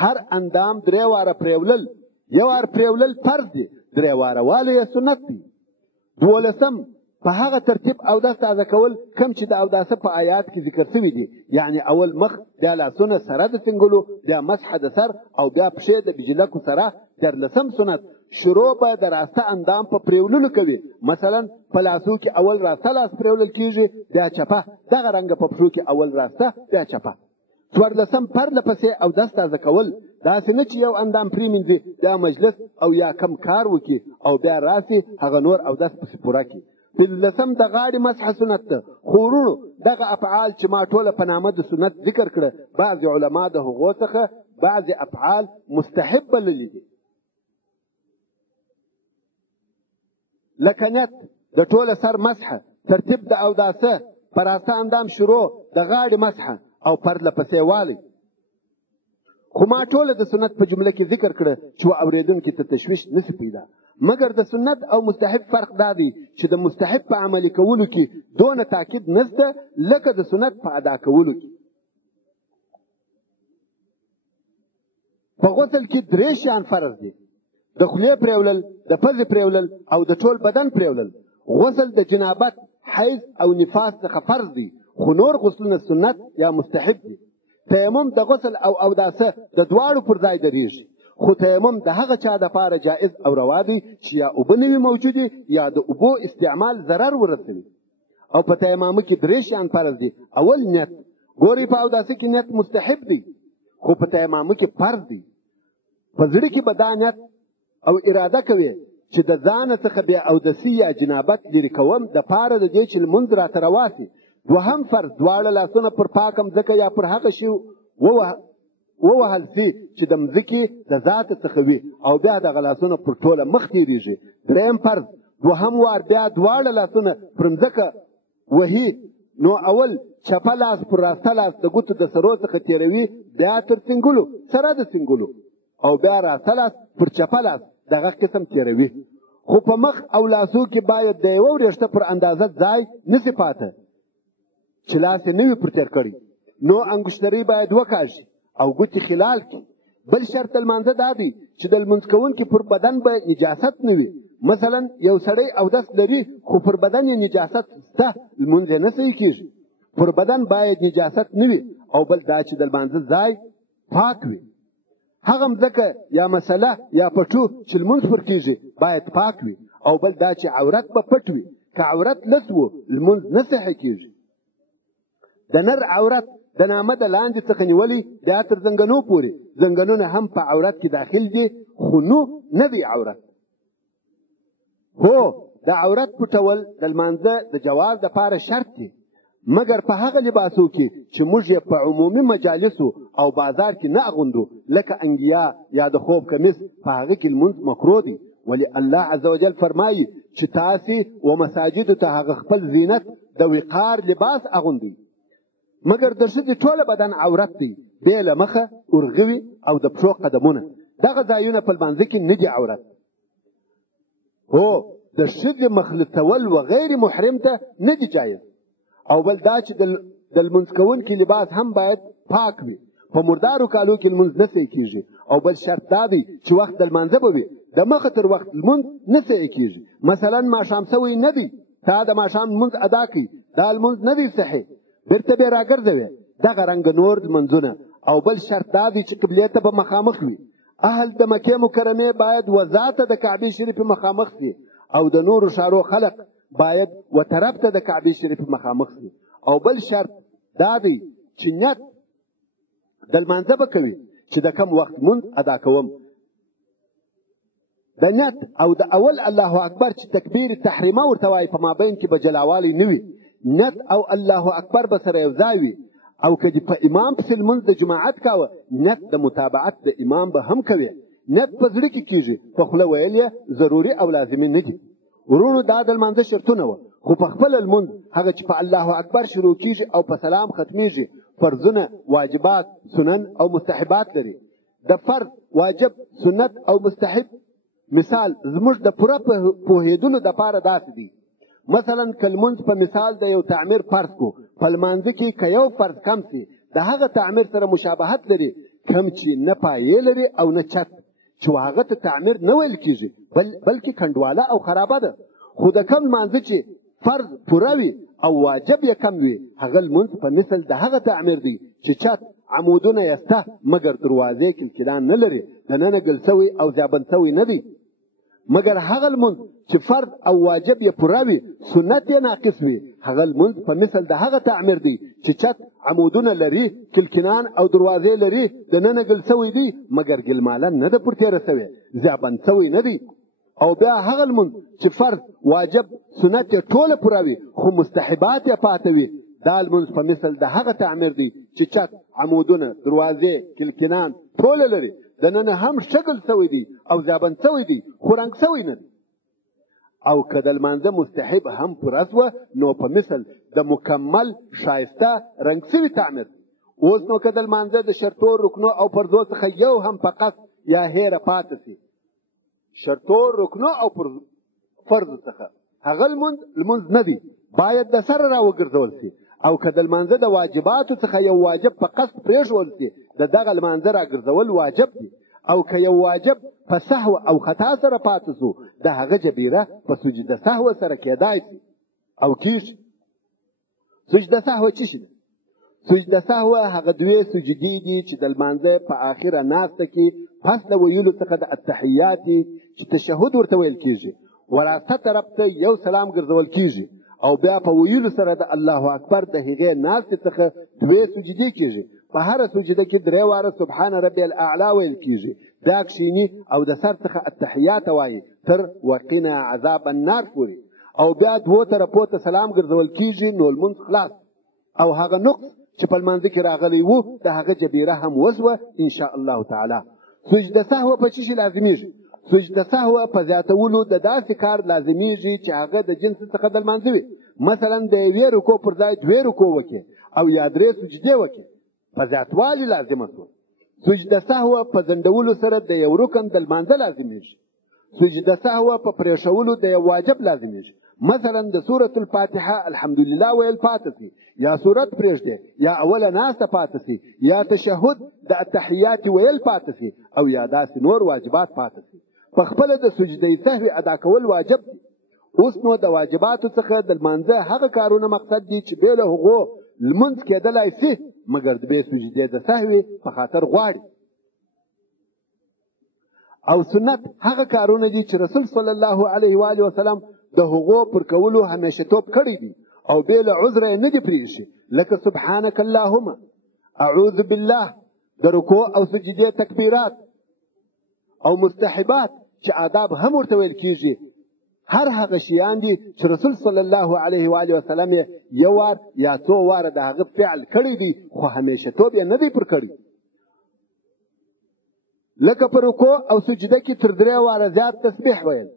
هر اندام 3 واره پریولل یو وار پریولل فرض دی 3 واره والی سنت دی دولسم په هغه ترتیب اودس تازه کول کم چې د اوداسه په آیات کې ذکر شوی دی یعنی اول مخ بیا لاسونه سره د څنګلو بیا مسح د سر او بیا پښې د بجلکو سره درلسم سنت شروع به د راسته اندام په پریوللو کوي مثلا په لاسو کې اول راسته لاس پریولل کېږي بیا چپه دغه رنګه په پښو کې اول راسته بیا چپه څوارلسم پرله پسې اودس تازه کول داسې نه چې یو اندام پرېمینځي بیا مجلس او یا کم کار وکړي او بیا راسي هغه نور اودس پسې پوره کړي پنځلسم د غاړې مسح سنت ده خو وروڼو دغه افعال چې ما ټوله په نامه د سنت ذکر کړه بعضې علما د هغو څخه بعضې افعال مستحب بللي دي لکه نیت د ټوله سر مسحه ترتیب د اوداسه په راسته اندام شروع د غاړې مسحه او پرله پسې والی خو ما ټوله د سنت په جمله کې ذکر کړه چې اورېدونکي ته تشویش نشي پیدا مګر د سنت او مستحب فرق دا دی چې د مستحب په عملي کولو کې دونه تاکید نشته لکه د سنت په ادا کولو کې په غسل کې 3 شیان فرض دي د خولې پریولل د پزې پریولل او د ټول بدن پریولل غسل د جنابت حیض او نفاس څخه فرض دي خو نور غسلونه سنت یا مستحب دي تیمم د غسل او اوداسه د دواړو پر ځای درېږي خو تیمم د هغه چا دپاره جائز او روا دی چې یا اوبه نه وي موجودې یا د اوبو استعمال ضرر ورسوي او په تیمامه کې 3 شیان فرض دي اول نیت ګورئ په اوداسه کې نیت مستحب دی خو په تیمامه کې فرض دی په زړه کې به دا نیت او اراده کوي چې د ځان څخه بیا اودسي یا جنابت لرې کوم د پاره د دې چې لمونځ راته رواسي. دوهم فرض دواړه لاسونه پر پاکه مځکه یا پر هغه شي ووهل سي چې د مځکې د ذات څخه وي او بیا دغه لاسونه پر ټوله مخ تېرېږي. دریم فرض دوهم وار بیا دواړه لاسونه پر مځکه وهي، نو اول چپه لاس پر راسته لاس د ګوتو د سرو څخه تېروي، بیا تر څنګلو سره د څنګلو او بیا راسته لاس پر چپه لاس دغه قسم تېروي. خو په مخ او لاسو کې باید د یوه وریښته پر اندازه ځای نسي پاته چې لاس یې نه وي پر تېر کړی، نو انګشتري باید وکاږي او ګوتې خلال کړي. بل شرط لمانځه دا دی چې د لمونځ کوونکي پر بدن به نجاست نه وي. مثلا یو سړی اودس لري خو پر بدن یې نجاست شته، لمونځ یې نه صحیح کېږي. پر بدن باید نجاست نه وي. او بل دا چې د لمانځه ځای پاک وي. هغه مځکه یا مسله یا پټو چې لمونځ پر کېږي باید پاک وي. او بل دا چې عورت به پټ وي. که عورت لس و لمونځ نه صحیح کېږي. د نر عورت د نامه د لاندې څخه نیولې بیا تر زنګنو پورې، زنګنونه هم په عورت کې داخل دي خو نو نه دی عورت. هو د عورت پټول د لمانځه د جواز دپاره شرط دی، مګر په هغه لباسو کې چې موږ یې په عمومي مجالسو او بازار کې نه اغوندو، لکه انګیا یا د خوب کمیس، په هغه کې لمونځ مکروه دی. ولی الله عز وجل فرمایي چې تاسې و مساجدو ته هغه خپل زینت د وقار لباس اغوندي، مګر د ښځې ټوله بدن عورت دی، بې له مخه ورغوي او د پښو قدمونه. دغه ځایونه په لمانځه کې نه دي عورت. هو د ښځې مخلطول و غیر محرم ته نه دي جایز. او بل دا چې د لمونځ کوونکي لباس هم باید پاک وي. په مردارو کالو کې لمونځ نه صحیح کېږي. او بل شرط دا دی چې وخت د لمانځه به وي، د مخه تر وخت لمونځ نه صحیح کېږي. مثلا ماښام سوی نه دی، تا د ماښام لمونځ ادا کړي، دا لمونځ نه دی صحیح، بیرته به راګرځوي. دغه رنګ نور لمونځونه. او بل شرط دا دی چې قبلې ته به مخامخ وي. اهل د مکې مکرمې باید وذاته د کعبې شریفې مخامخ سي، او د نورو ښارو خلق باید و طرف ته د کعبې شریفې مخامخ سي. او بل شرط دا دی چې نیت د لمانځه به کوي چې د کم وخت مونځ ادا کوم. د نیت او د اول الله اکبر چې تکبیر تحریمه ورته وایي په مابین کې به جلاوالی نه وي. نیت او الله اکبر به سره یو ځای وي. او که په امام پسې لمونځ د جماعت کاوه، نیت د متابعت د امام به هم کوي. نیت په زړه کې کېږي، په خوله ویل یې ضروري او لازمي نه دي. ورونو دا د لمانځه شرطونه وه، خو په خپله لمونځ هغه چې په الله اکبر شروع کېږي او په سلام ختمیږي فرضونه، واجبات، سنن او مستحبات لري. د فرض، واجب، سنت او مستحب مثال زموږ د پوره پوهېدلو دپاره داسې دي. مثلا که لمونځ په مثال د یو تعمیر فرض کو، په لمانځه کې که یو فرض کم سي د هغه تعمیر سره مشابهت لري، کم چې نه پایې لري او نه چت، چې هغه ته تعمیر نه ویل کېږي بلکې کنډواله او خرابه ده. خو د کم لمانځه چې فرض پوره وي او واجب یې کم وي، هغه لمونځ په مثل د هغه تعمیر دی چې چت، عمودونه یې شته مګر دروازې کلکلان نه لري، دننه ګل سوی او زیابند سوی نه دی. مګر هغه لمونځ چې فرض او واجب یې پوره وي، سنت یې ناقص وي، هغه لمونځ په مثل د هغه تعمیر دی چې چت، عمودونه لري، کلکلان او دروازې لري، دننه ګل سوی دی مګر ګلماله نه ده پر تېره سوی، زیابند سوی نه دی. او بیا هغه لمونځ چې فرض، واجب، سنت یې ټوله پوره وي خو مستحبات یې پاته وي، دا لمونځ په مثل د هغه تعمیر دی چې چت، عمودونه، دروازې، کلکلان ټوله لري، دننه هم شکل سوی دی او زیابند سوی دی خو رنګ سوی نه دی. او که د لمانځه مستحب هم پوره سوه، نو په مثل د مکمل ښایسته رنګ سوي تعمیر. اوس نو که د لمانځه د شرطو، رکنو او فرضو څخه یو هم په قصد یا هیره پاته سي، شرطو، رکنو او فرضو څخه، هغه لمونځ نه دی، باید د سره راوګرځول سي. او که د لمانځه د واجباتو څخه یو واجب په قصد پرېښول سي، د دغه لمانځه راګرځول واجب دی. او که یو واجب په سهو او خطا سره پاتې سو، د هغه جبیره په سجده سهو سره کېدای سي او کېږي. سجده سهو څه شي ده؟ سجده سهو هغه دوې سجدې دي چې د لمانځه په آخره ناسته کې پس د ویلو څخه د التحیات چې تشهد ورته ویل کېږي، وراسته طرف ته یو سلام ګرځول کېږي، او بیا په ویلو سره د الله اکبر د هغې ناستې څخه دوې سجدې کېږي. په هره سجده کې 3 واره سبحان ربي الاعلى ویل کېږي، بیا کښیني او د سر څخه التحیات وایي تر وقنا عذاب النار پورې، او بیا دوو طرفو ته سلام ګرځول کیږي، نو لمونځ خلاص. او هغه نقص چې په لمانځه کې راغلی وو د هغه جبیره هم وسوه ان شاء الله تعالی. سجده سهو په څه شي لازمیږي؟ سجده سهو په زیاتولو د داسې کار لازمیږي چې هغه د جنس څخه د لمانځه وي. مثلا د یوې رکوع پر ځای دوې رکوع وکړي او یا درې سجدې وکړي، په زیاتوالي لازمه شوه. سجده سهو په ځنډولو سره د یو رکن د لمانځه لازمیږي. سجده سهو په پرېښولو د یو واجب لازمیږي. مثلا د سورة الفاتحه الحمدلله ویل پاتې سي، یا سورت پرېږدي، یا اوله ناسته پاتې سي، یا تشهد د التحیات ویل پاتې سي، او یا داسې نور واجبات پاتې سي. په خپله د سجدې سهو ادا کول واجب دي. اوس نو د واجباتو څخه د لمانځه هغه کارونه مقصد دي چې بې له هغو لمونځ کېدلی سي، مګر د بې سجدې د سهوې په خاطر غواړي. او سنت هغه کارونه دي چې رسول صلی الله علیه و آله وسلم د هغو پر کولو همیشه توپ کړی دي او بې له عذره یې نه دي پرېښي، لکه سبحانک اللهم، اعوذ بالله، د رکوع او سجدې تکبیرات او مستحبات چې آداب هم ورته ویل کېږي. هر هغه شیان دي چې رسول صلی الله علیه و آله وسلم یې یو وار یا څو واره د هغه فعل کړی دي، خو همیشه توب یې نه دی پر کړی. لکه په رکوع او سجده کې تر 3 واره زیات تسبیح ویل.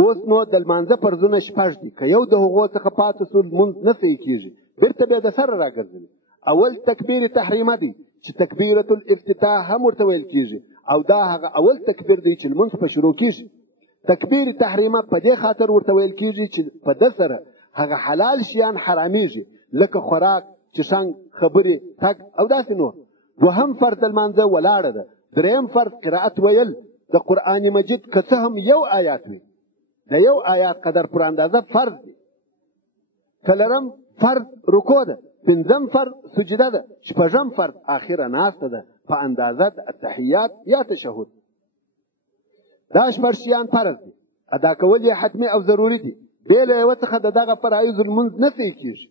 اوس نو د لمانځه فرضونه 6 دي، که یو د هغو څخه پاتې سو لمونځ نه صحیح کېږي، بیرته بیا د سره راګرځوي. اول تکبیر تحریمه دی چې تکبیرة الافتتاح هم ورته ویل کېږي، او دا هغه اول تکبیر دی چې لمونځ په شروع کېږي. تکبیر تحریمه په دې خاطر ورته ویل کېږي چې په ده سره هغه حلال شیان حرامیږي، لکه خوراک، چشنګ، خبرې، تګ او داسې نور. دوهم فرض د لمانځه ولاړه ده. دریم فرض قرائت ویل د قرآن مجید که څه هم یو آیات وي، د یو آیات قدر پر اندازه فرض دی. څلورم فرض رکوع ده. پنځم فرض سجده ده. شپږم فرض آخره ناسته ده په اندازه د التحیات یا تشهد. دا 6 شیان فرض دي، ادا کول یې حتمي او ضروري دي. بې له یوه څخه د دغه فرایضو لمونځ نه صحیح کېږي.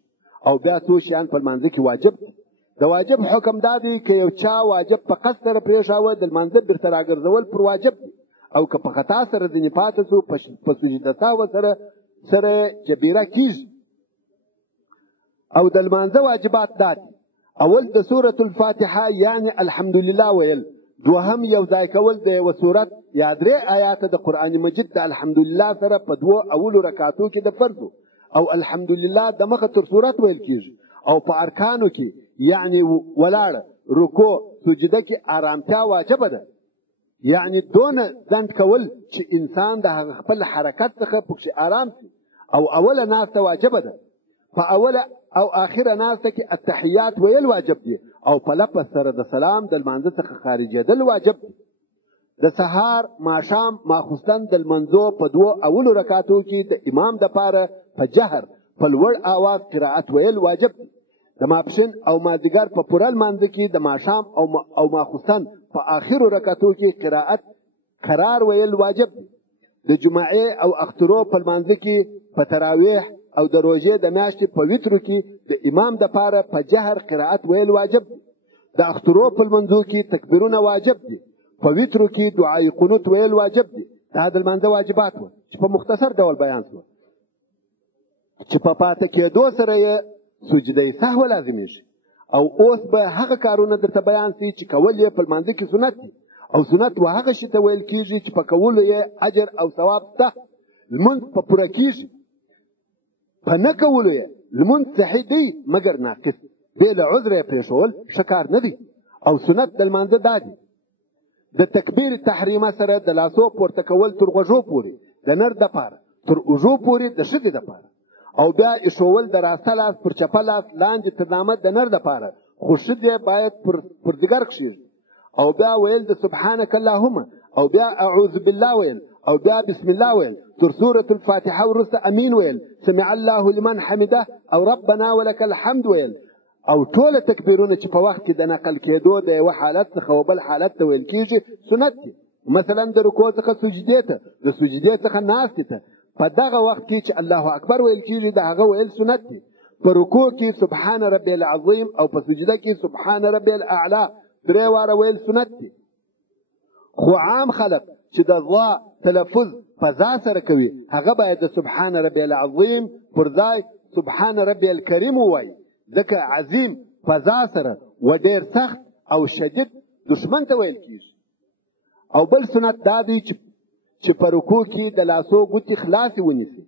او بیا څو شیان په لمانځه کې واجب دي. د واجب حکم دا دی که یو چا واجب په قصد سره پرېښاوه، د لمانځه بیرته راګرځول پر واجب دي، او که په خطا سره ځینې پاتې سو په سجده سهو سره جبیره کېږي. او د لمانځه واجبات دا دي: اول د سورة الفاتحه یعنی الحمدلله ویل، دوهم یو ځای کول د یوه سورت یا 3 آیاته د قرآن مجید د الحمدلله سره په 2 اولو رکعاتو کې د فرضو، او الحمدلله د مخه تر سورت ویل کېږي. او په ارکانو کې یعنی ولاړه، رکوع، سجده کې آرامتیا واجبه ده، یعنی دونه ځنډ کول چې انسان د هغه خپل حرکت څخه پکې آرام شي. او اوله ناسته واجبه ده. په اوله او آخره ناسته کې التحیات ویل واجب دي، او په لفظ سره د سلام د لمانځه څخه خارجېدل واجب دي. د سهار، ماښام، ماخوستن د لمانځو په 2 اولو رکعاتو کې د امام دپاره په جهر په لوړ آواز قرائت ویل واجب دي. د ماپښین او مازدیګر په پوره لمانځه کې د ماښام او ماخوستن په آخرو رکعاتو کې قرائت قرار ویل واجب دي. د جمعې او اخترو په لمانځه کې په تراویح او د روژې د میاشتې په وترو کې د امام دپاره په جهر قرائت ویل واجب دي. د اخترو په لمانځو کې تکبیرونه واجب دي. په وترو کې دعای قنوت ویل واجب دي. دا د لمانځه واجبات وو چې په مختصر ډول بیان شو، چې په پاتې کېدو سره یې سجده سهو لازمیږي. او اوس به هغه کارونه درته بیان شي چې کول یې په لمانځه کې سنت دي. او سنت و هغه شي ته ویل کېږي چې په کولو یې اجر او ثواب شته. لمونځ په پوره کېږي، په نه کولو یې لمونځ صحیح دی مګر ناقص. بې له عذره یې پرېښول ښه کار نه دی. او سنت د لمانځه دا دي: د تکبیر تحریمه سره د لاسو پورته کول تر غوږو پورې د نر دپاره، تر اوږو پورې د ښځې دپاره، او بیا ایښول د راسته لاس پر چپه لاس لاندې تر نامه د نر دپاره، خو ښځې باید پر ځګر کښېږدي. او بیا ویل د سبحانک اللهم، او بیا اعوذ بالله ویل، او بیا بسم الله ویل، تر سورة الفاتحه وروسته امین ویل، سمع الله لمن حمده، او ربنا ولك الحمد ویل. او ټوله تکبیرونه چې په وخت کې د نقل کېدو د یوه حالت څخه و بل حالت ته ویل کېږي سنت دي. مثلا د رکوع څخه سجدې ته، د سجدې څخه ناستې ته په دغه وخت کې چې الله اکبر ویل کېږي د هغه ویل سنت دي. په رکوع کې سبحان ربي العظیم، او په سجده کې سبحان ربي الاعلى 3 واره ویل سنت دي. خو عام خلق چې د ضا تلفظ په ځا سره کوي هغه باید د سبحان ربي العظیم پر ځای سبحان ربي الکریم ووایي، ځکه عظیم په ځا سره و ډېر سخت او شدید دشمن ته ویل کېږي. او بل سنت دا دی چې په رکوع کې د لاسو ګوتې خلاصې ونیسي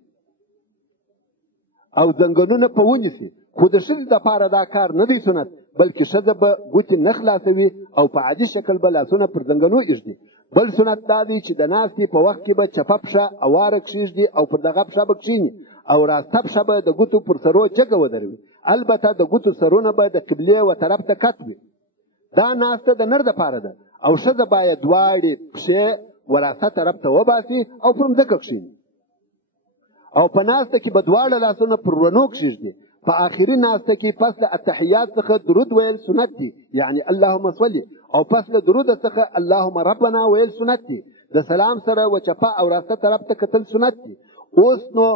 او زنګنونه په ونیسي، خو د ښځې دپاره دا کار نه دی سنت، بلکې ښځه به ګوتې نه خلاصوي او په عادي شکل به لاسونه پر زنګنو ایږدي. بل سنت دا دی چې د ناستې په وخت کې به چپه پښه اواره کښېږدي او پر دغه پښه به کښېني او راسته پښه به د ګوتو پر سرو جګه ودروي. البته د ګوتو سرونه به د قبلې و طرف ته کت وي. دا ناسته د نر دپاره ده او ښځه باید دواړې پښې وراسته طرف ته وباسي او پر مځکه کښېني. او په ناسته کې به دواړه لاسونه پر ورنو کښېږدي. په آخري ناسته کې پس له التحیات څخه درود ویل سنت دي، یعنی اللهم صلی، او پس له درود څخه اللهم ربنا ویل سنت دي. د سلام سره و چپه او راسته طرف ته کتل سنت دي. اوس نو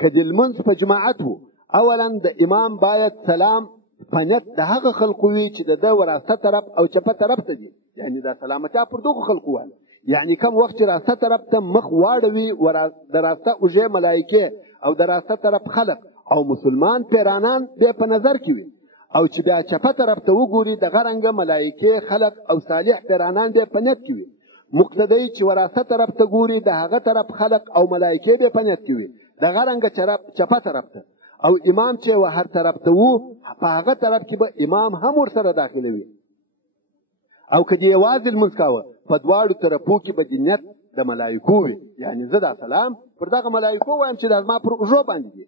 که د لمونځ په جماعت وو، اولا د امام باید سلام په نیت د هغه خلقو وي چې د ده وراسته طرف او چپه طرف ته دي، یعنی دا سلامتیا پر دغو خلقو واله. یعنی کم وخت چې راسته طرف ته مخ واړوي د راسته اوږې ملایکې او د راسته طرف خلق او مسلمان پیرانان بیا په نظر کې وي، او چې بیا چپه طرف ته وګوري دغه رنګه ملایکې خلق او صالح پیرانان بیا په نیت کې وي. مقتدی چې وراسته طرف ته ګوري د هغه طرف خلق او ملایکې بیا په نیت کې وي دغه رنګه چپه طرف ته. او امام چې و هر طرف ته وو په هغه طرف کې به امام هم ورسره داخله وي. او که دې یوازې لمونځ کاوه په دواړو طرفو کې به د نیت د ملایکو وي، یعنی زه دا سلام پر دغه ملایکو وایم چې دا زما پر اوږو باندې دي.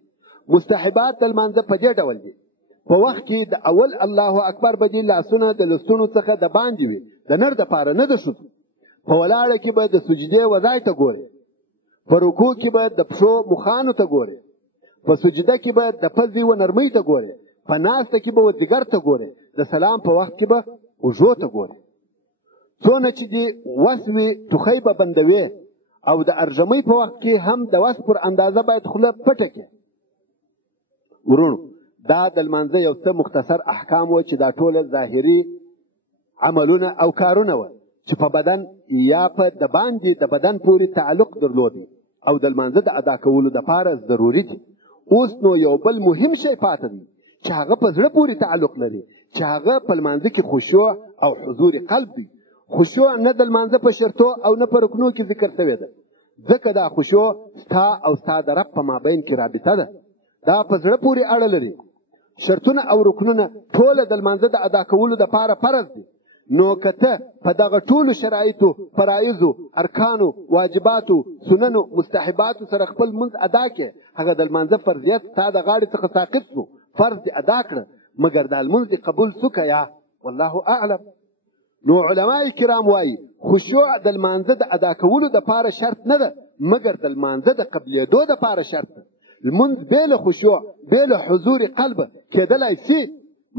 مستحبات د لمانځه په دې ډول دي: په وخت کې د اول الله اکبر به دې لاسونه د لستونو څخه د باندې وي، د نر دپاره نه د ښځو. په ولاړه کې به د سجدې وځای ته ګورې، په رکوع کې به د پښو مخانو ته ګورې، په سجده کې به د پزې و نرمۍ ته ګورې، په ناسته کې به و ځیګر ته ګورې، د سلام په وخت کې به اوږو ته ګورې. څونه چې دې وس وي ټوخی به بندوې، او د ارژمۍ په وخت کې هم د وس پر اندازه باید خوله پټه کړې. ورونو، دا د لمانځه یو څه مختصر احکام و چې دا ټوله ظاهري عملونه او کارونه و چې په بدن یا په د باندې د بدن پورې تعلق درلودي او د لمانځه د ادا کولو دپاره ضروري دي. اوس نو یو بل مهم شی پاته دی چې هغه په زړه پورې تعلق لري، چې هغه په لمانځه کې خشوع او حضور قلب دی. خشوع نه د لمانځه په شرطو او نه په رکنو کې ذکر شوې ده، ځکه دا خشوع ستا او ستا د رب په مابین کې رابطه ده، دا په زړه پورې اړه لري. شرطونه او رکنونه ټوله د لمانځه د ادا کولو دپاره فرض دي. نو که ته په دغه ټولو شرایطو، فرایضو، ارکانو، واجباتو، سننو، مستحباتو سره خپل لمونځ ادا کړې، هغه د لمانځه فرضیت ستا د غاړې څخه ساقط شو، فرض دې ادا کړه، مګر دا لمونځ دې قبول شو که یا؟ والله اعلم. نو علماء کرام وایي خشوع د لمانځه د ادا کولو دپاره شرط نه ده، مګر د لمانځه د قبلېدو دپاره شرط ده. لمونځ بې له خشوع بې له حضور قلب کېدلی سي،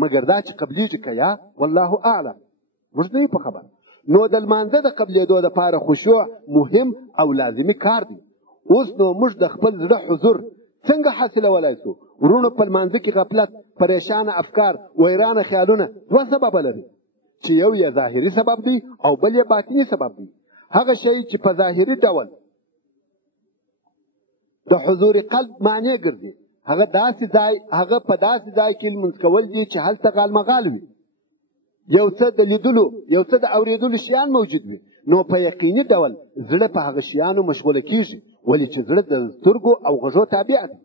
مګر دا چې قبلېږي که یا؟ والله اعلم. موږ نه یو په خبر. نو د لمانځه د قبلېدو دپاره خشوع مهم او لازمي کار دی. اوس نو موږ د خپل زړه حضور څنګه حاصلولی شو؟ ورونو، په لمانځه کې غفلت، پریشانه افکار، ویرانه خیالونه دوه سببه لري، چې یو یې ظاهري سبب دی او بل یې باطني سبب دی. هغه شی چې په ظاهري ډول د حضور قلب معنی ګرځي، هغه په داسې ځای کې لمونځ کول دي چې هلته غالمغال وي، یو څه د لیدلو یو څه د اورېدلو شیان موجود وي. نو په یقیني ډول زړه په هغه شیانو مشغوله کیږي، ولې چې زړه د سترګو او غوږو تابع دی.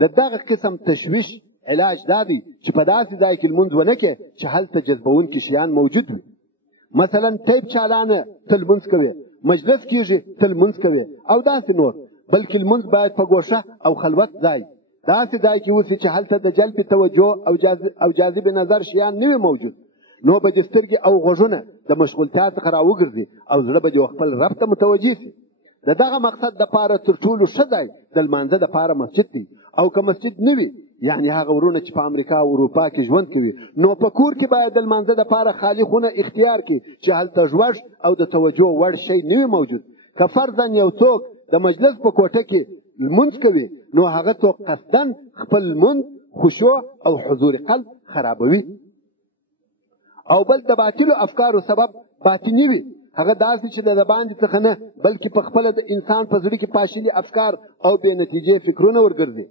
د دغه قسم تشویش علاج دا دی چې په داسې ځای کې لمونځ ونه کړې چې هلته جذبونکي شیان موجود وي. مثلا ټیپ چالانه ته لمونځ کوې، مجلس کېږي ته لمونځ کوې او داسې نور. بلکې لمونځ باید په ګوشه او خلوت ځای، داسې ځای کې اوسي چې هلته د جلب توجه او جاذب نظر شیان نه وي موجود. نو به د سترګې او غوږونه د مشغولتیا څخه راوګرځي او زړه به د خپل رب ته متوجه شي. د دغه مقصد دپاره تر ټولو ښه ځای د لمانځه دپاره مسجد دی. او که مسجد نه وي، یعنی هغه ورونه چې په امریکا او اروپا کې ژوند کوي، نو په کور کې باید د لمانځه دپاره خالي خونه اختیار کړي چې هلته ژوږ او د توجه وړ شی نه وي موجود. که فرضاً یو څوک د مجلس په کوټه کې لمونځ کوي، نو هغه څوک قصداً خپل لمونځ خشوع او حضور قلب خرابوي. او بل د باطلو افکارو سبب باطني وي، هغه داسې چې د باندې څخه نه بلکې په خپله د انسان په زړه کې پاشلي افکار او بې نتیجې فکرونه ورګرځي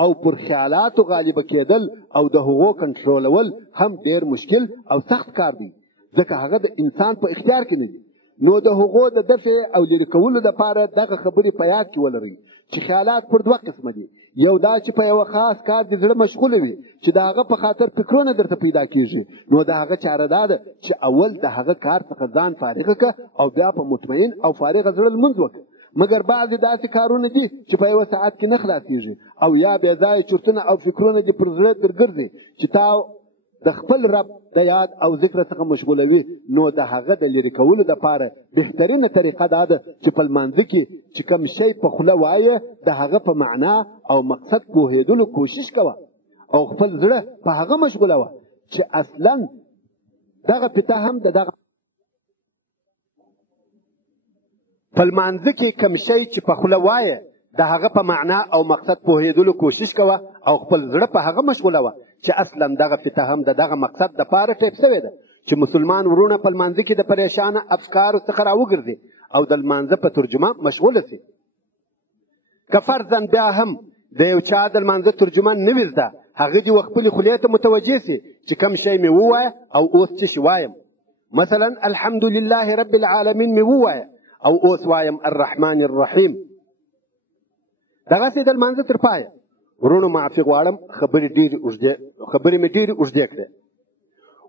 او پر خیالاتو غالبه کېدل او د هغو کنټرولول هم ډېر مشکل او سخت کار دی ځکه هغه د انسان په اختیار کې نه دي. نو د هغو د دفع او لرې کولو دپاره دغه خبرې په یاد کې ولرئ چې خیالات پر دوه قسمه دي. یو دا چې په یو خاص کار د زړه مشغوله وي چې د هغه په خاطر فکرونه درته پیدا کیږي، نو د هغه چاره دا ده چې اول د هغه کار څخه ځان فارغ کړه او بیا په مطمئن او فارغ زړه لمونځ وکړه. مګر بعضې داسې کارونه دي چې په یوه ساعت کې نه خلاصېږي او یا بې ځایه چرتونه او فکرونه دې پر زړه درګرځي چې تا د خپل رب د یاد او ذکر څخه مشغولوي. نو د هغه د لرې کولو دپاره بهترینه طریقه دا ده چې په لمانځه کې چې کوم شی په خوله وایه د هغه په معنا او مقصد پوهېدلو کوشش کوه او خپل زړه په هغه مشغولوه چې اصلا دغه پته هم د دغه په لمانځه کې کوم شی چې په خوله وایه د هغه په معنا او مقصد پوهېدلو کوشش کوه او خپل زړه په هغه مشغولوه چې اصلا دغه فتح هم د دغه مقصد دپاره ټیپ شوې ده چې مسلمان ورونه په لمانځه کې د پریشانه افکارو څخه راوګرځي او د لمانځه په ترجمه مشغوله شي. که فرضاً بیا هم د یو چا د لمانځه ترجمه نه وي زده، هغه دې خپلې خولې ته متوجه شي چې کوم شی مې ووایه او اوس څه شی وایم. مثلا الحمدلله رب العالمین مې ووایه او اوس وایم الرحمن الرحیم. دغسې د لمانځه تر پایه ورونو معافي غواړم، خبرې مې ډېرې اوږدې کړې.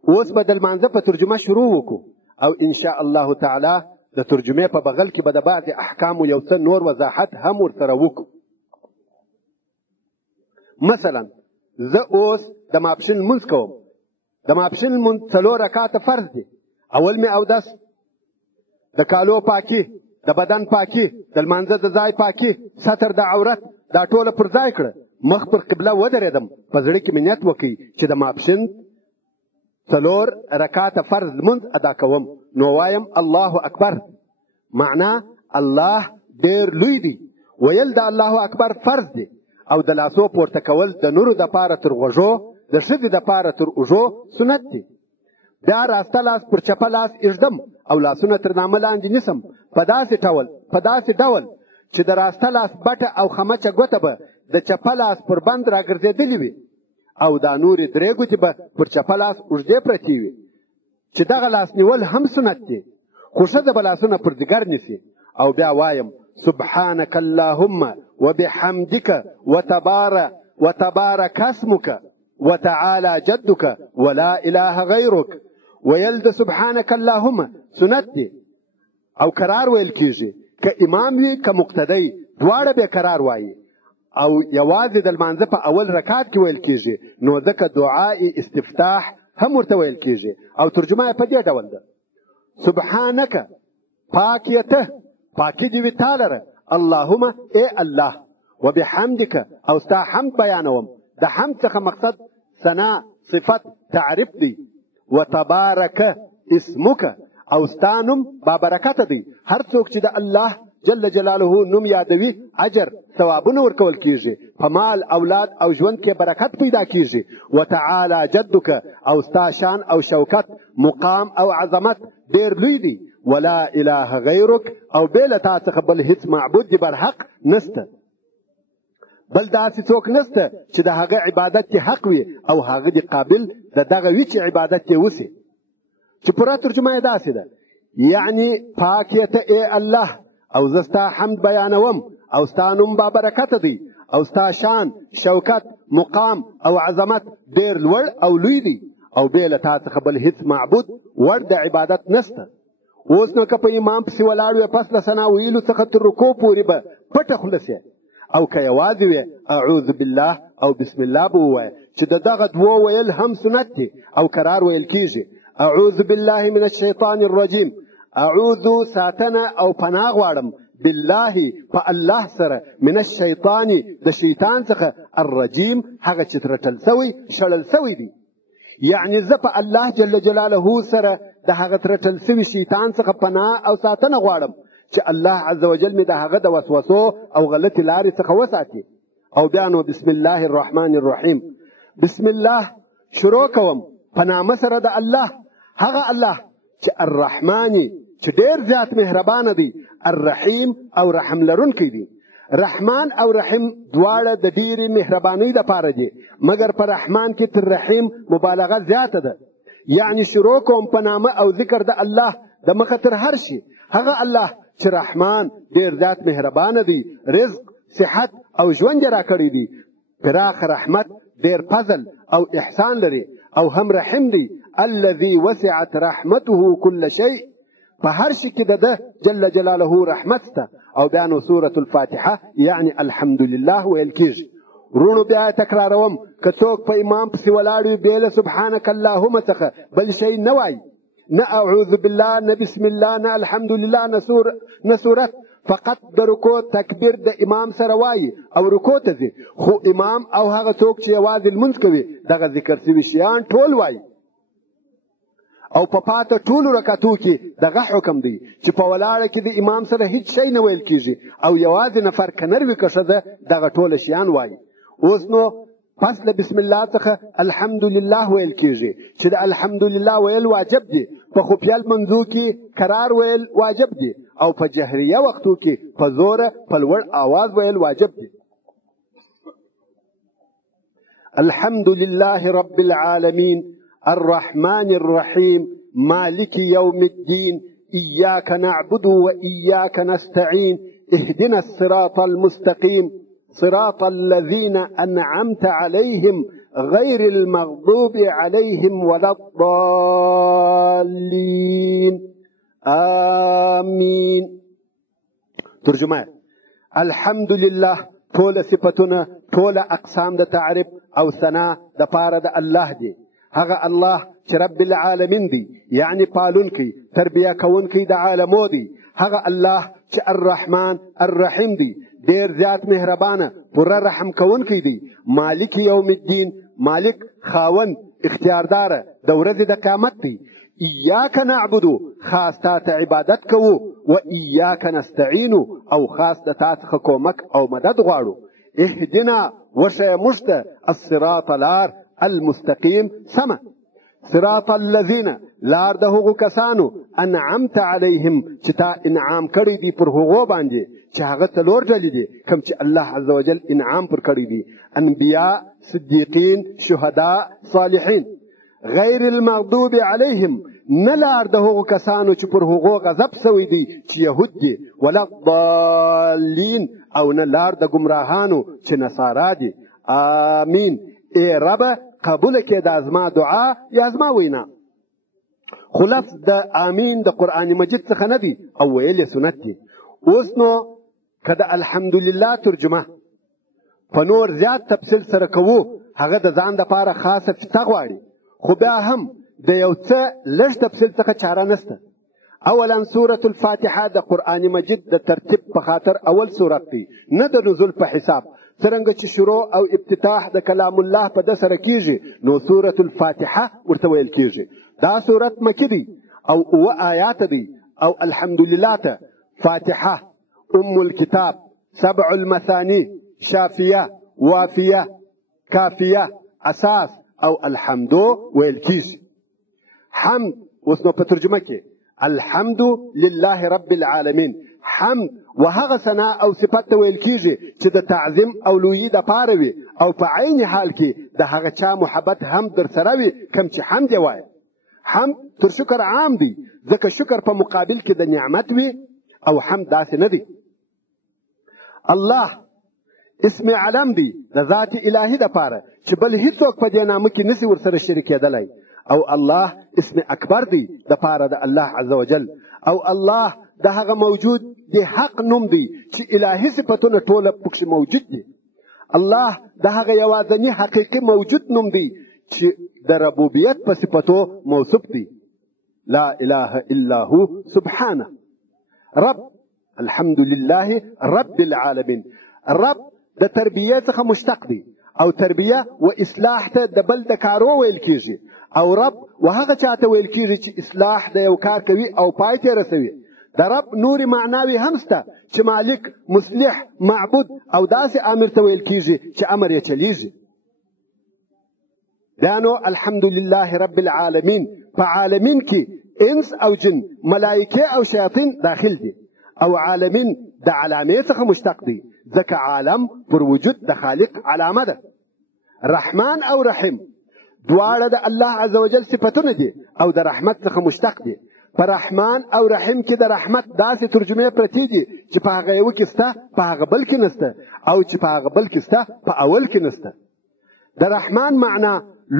اوس به د لمانځه په ترجمه شروع وکړو او انشاء الله تعالی د ترجمې په بغل کې به د بعضې احکامو یو څه نور وضاحت هم ورسره وکړو. مثلا زه اوس د ماپښین لمونځ کوم. د ماپښین لمونځ 4 رکعاته فرض دی. اول مې اودس، د کالو پاکي، د بدن پاکي، د لمانځه د ځای پاکي، ستر د عورت، دا ټوله پر ځای کړه. مخ پر قبله ودرېدم، په زړه کې مې نیت وکړي چې د ماپښین 4 رکعاته فرض لمونځ ادا کوم. نو وایم الله اکبر، معنا الله ډېر لوی دی. ویل د الله اکبر فرض دی او د لاسو پورته کول د نورو دپاره تر غوږو، د ښځې دپاره تر اوږو سنت دی. بیا راسته لاس پر چپه لاس ایږدم او لاسونه تر نامه لاندې نیسم په داسې ډول چې د راسته لاس بټه او خمچه ګوته به د چپه لاس پر بند راګرځېدلې وي او دا نورې 3 ګوتې به پر چپه لاس اوږدې پرتې وي چې دغه لاس نیول هم سنت دی، خو ښځه به لاسونه پر ځګر نیسي. او بیا وایم سبحانك اللهم وبحمدك وتبارك اسمك وتعالى جدك ولا اله غيرك. ویل د سبحانك اللهم سنت دی او قرار ویل کیږي، که امام وي که مقتدی دواړه به قرار وایي او یوازې د لمانځه په اول رکعت کې ویل کیږي. نو ځکه دعاء استفتاح هم ورته ویل کیږي او ترجمه یې په دې ډول ده: سبحانك پاکیته، پاکی دی وی تعالی، اللهم ای الله، وبحمدک او ستا حمد بیانوم. د حمد څخه مقصد ثنا، صفت، تعریف دی. وتبارک اسمک او ستا نوم بابرکت دی. هر څوک چې د الله جل جلاله نوم یادوي اجر ثوابونه ورکول کیږي، په مال اولاد او ژوند کې برکت پیدا کیږي. وتعالى جدک او ستا شان او شوکت، مقام او عظمت ډیر لوی دی. ولا اله غیرک او بل تا څخه بل هیڅ معبود دی بر حق نسته، بل داسې څوک نسته چې د هغه عبادت کې حق وي او هغه دی قابل د دغه وی چې عبادت یې وسی. چې پوره ترجمه یې داسې ده، یعنی پاکیته ای الله او زه ستا حمد بیانوم او ستا نوم بابرکت دی او ستا شان، شوکت، مقام او عظمت ډیر لوړ او لوی دی او بل تا څخه بل هیڅ معبود ور د عبادت نسته. اوس نو که په امام پسې ولاړ وې پس له ثنا ویلو څخه تر رکوع پورې به پټه خوله سې او که یوازې وې اعوذ بالله او بسم الله به ووایه چې د دغه دوو ویل هم سنت دي او قرار ویل کیږي. اعوذ بالله من الشیطان الرجیم، اعوذ ساتنه او پناه غواړم، بالله په الله سره، من الشیطان د شیطان څخه، الرجیم هغه چې ترټل سوی شړل سوی دی. یعنی زه په الله جل جلاله سره د هغه ترټل سوي شیطان څخه پناه او ساتنه غواړم چې الله عز وجل مې د هغه د وسوسو او غلطې لارې څخه وساتي. او بیا نو بسم الله الرحمن الرحیم، بسم الله شروع کوم په نامه سره د الله، هغه الله چې الرحمن چې ډېر زیات مهربانه دی، الرحیم او رحم لرونکی دی. رحمان او رحیم دواړه د ډېرې مهربانۍ لپاره دي، مګر په رحمان کې تر رحیم مبالغه زیاته ده. یعنی شروع کوم په نامه او ذکر د الله د مخه تر هر شي. هغه الله چې رحمان ډېر زیات مهربانه دی، رزق، صحت او ژوند را کړی دی، پراخ رحمت، ډېر فضل او احسان لري، او هم رحیم دی. الذي وسعت رحمته كل شيء، په هر شي کې د ده جل جلاله رحمت شته. او بیا نو سورة الفاتحه یعنی الحمدلله ویل کېږي. ورونو بیا تکراروم، که څوک په امام پسې ولاړ وي بې له سبحانک اللهم څخه بل شی نه وایي، نه اعوذ بالله، نه بسم الله، نه الحمدلله، نه سورت، فقط د رکوع تکبیر د امام سره وایي او رکوع ته ځي. خو امام او هغه څوک چې یوازې لمونځ کوي دغه ذکر شوي شیان ټول وایي. او په پاته ټولو رکعتو کې دغه حکم دی چې په ولاړه کې د امام سره هیڅ شی نه ویل کېږي، او یوازې نفر که نر وي که ښځه دغه ټوله شیان وایي. اوس نو پس له بسم الله څخه الحمدلله ویل کېږي چې د الحمدلله ویل واجب دي. په خفیه لمنځو کې قرار ویل واجب دي، او په جهریه وختو کې په زوره په لوړ آواز ویل واجب دي. الحمدلله رب العالمين الرحمن الرحيم مالك يوم الدين إياك نعبد وإياك نستعين اهدنا الصراط المستقيم صراط الذين أنعمت عليهم غير المغضوب عليهم ولا الضالين آمين. ترجمه: الحمد لله ټول صفتونه، ټول اقسام د تعریف او ثنا د پاره د الله دی. هغه الله چې رب العالمین دی، یعنی پالونکی، تربیه کوونکی د عالمو دی. هغه الله چې الرحمن الرحیم دی، ډیر زیات مهربانه، پوره رحم کوونکی دی. مالک یوم الدین، مالک، خاوند، اختیاردار د ورځې د قیامت دی. ایاک نعبدو، خاص تا ته عبادت کوو، و ایاک نستعینو، او خاص د تا څخه کومک او مدد غواړو. اهدنا، وښیه موږ ته، الصراط لار، المستقیم، سمه. صراط الذین، لار د هغو کسانو، انعمت علیهم چې تا انعام کړی دی پر هغو باندې، چې هغه څلور ډلې دي کوم چې الله عز وجل انعام پر کړی دی: انبیاء، صدیقین، شهدا، صالحین. غیر المغضوب علیهم، نه لار د هغو کسانو چې پر هغو غضب سوی دی چې یهود دي، ولا الضالین، او نه لار د ګمراهانو چې نصارا دي. آمین. ای رب، قبول کې د زما دعا یا زما وینا. خو لفظ د آمین د قرآن مجید څخه نه دی او ویل سنت دی. اوس نو که د الحمدلله ترجمه په نور زیات تفصیل سره کوو، هغه د ځان دپاره خاصه فته غواړي، خو بیا هم د یو څه لږ تفصیل څخه چاره نشته. اولا سورة الفاتحه د قرآن مجید د ترتیب په خاطر اول سورت دی، نه د نزول په حساب. څرنګه چې شروع او ابتتاح د کلام الله په ده سره کیږي، نو سورة الفاتحه ورته ویل کیږي. دا سورت مکی دی او 7 آیات دی، او الحمدلله ته فاتحه، ام الكتاب، 7 المثاني، شافیه، وافیه، کافیه، اساس او الحمدو ویل کیږي. حمد، اوس نو په ترجمه کې الحمد لله رب العالمین، حمد و هغه ثنا او صفت ته ویل کیږي چې د تعظیم او لویي د پاره وي، او په عین حال کې د هغه چا محبت هم در سره وي کوم چې حمد وایي. حمد تر شکر عام دی، ځکه شکر په مقابل کې د نعمت وي، او حمد داسې نه دی. الله اسم علم دی د ذات الهي د پاره چې بل هیڅوک په دې نامه کې نسی ورسره شریک کېدلی. او الله اسم اکبر دی د پاره د الله عز وجل. او الله د هغه موجود دی حق نوم دی چې الهي صفتونه ټوله پکې موجود دي. الله د هغه یوازینی حقیقي موجود نوم دی چې د ربوبیت په صفتو موصوف دی. لا اله الا هو سبحانه. رب، الحمد لله رب العالمین. رب د تربیه څخه مشتق دی، او تربیه و اصلاح ته د بل د کارو ویل کیږي. او رب و هغه چاته ویل کیږي چې اصلاح د یو کار کوي او پای ته رسوي. د رب نوري معناوي هم شته چې مالک، مصلح، معبود او داسې امر ته ویل کیږي چې امر یې چلیږي. دا نو الحمدلله رب العالمین په عالمین کې انس او جن ملائکه او شیاطین داخل دي او عالمین د علامې څخه مشتق دي ځکه عالم پر وجود د خالق علامه ده. رحمان او رحیم دواړه د الله عزوجل صفتونه دي او د رحمت څخه مشتق دي. په رحمان او رحیم کې د رحمت داسې ترجمې پرتې دي چې په هغه یو کې سته په هغه بل کې نسته او چې په هغه بل کې سته په اول کې نسته. د رحمان معنا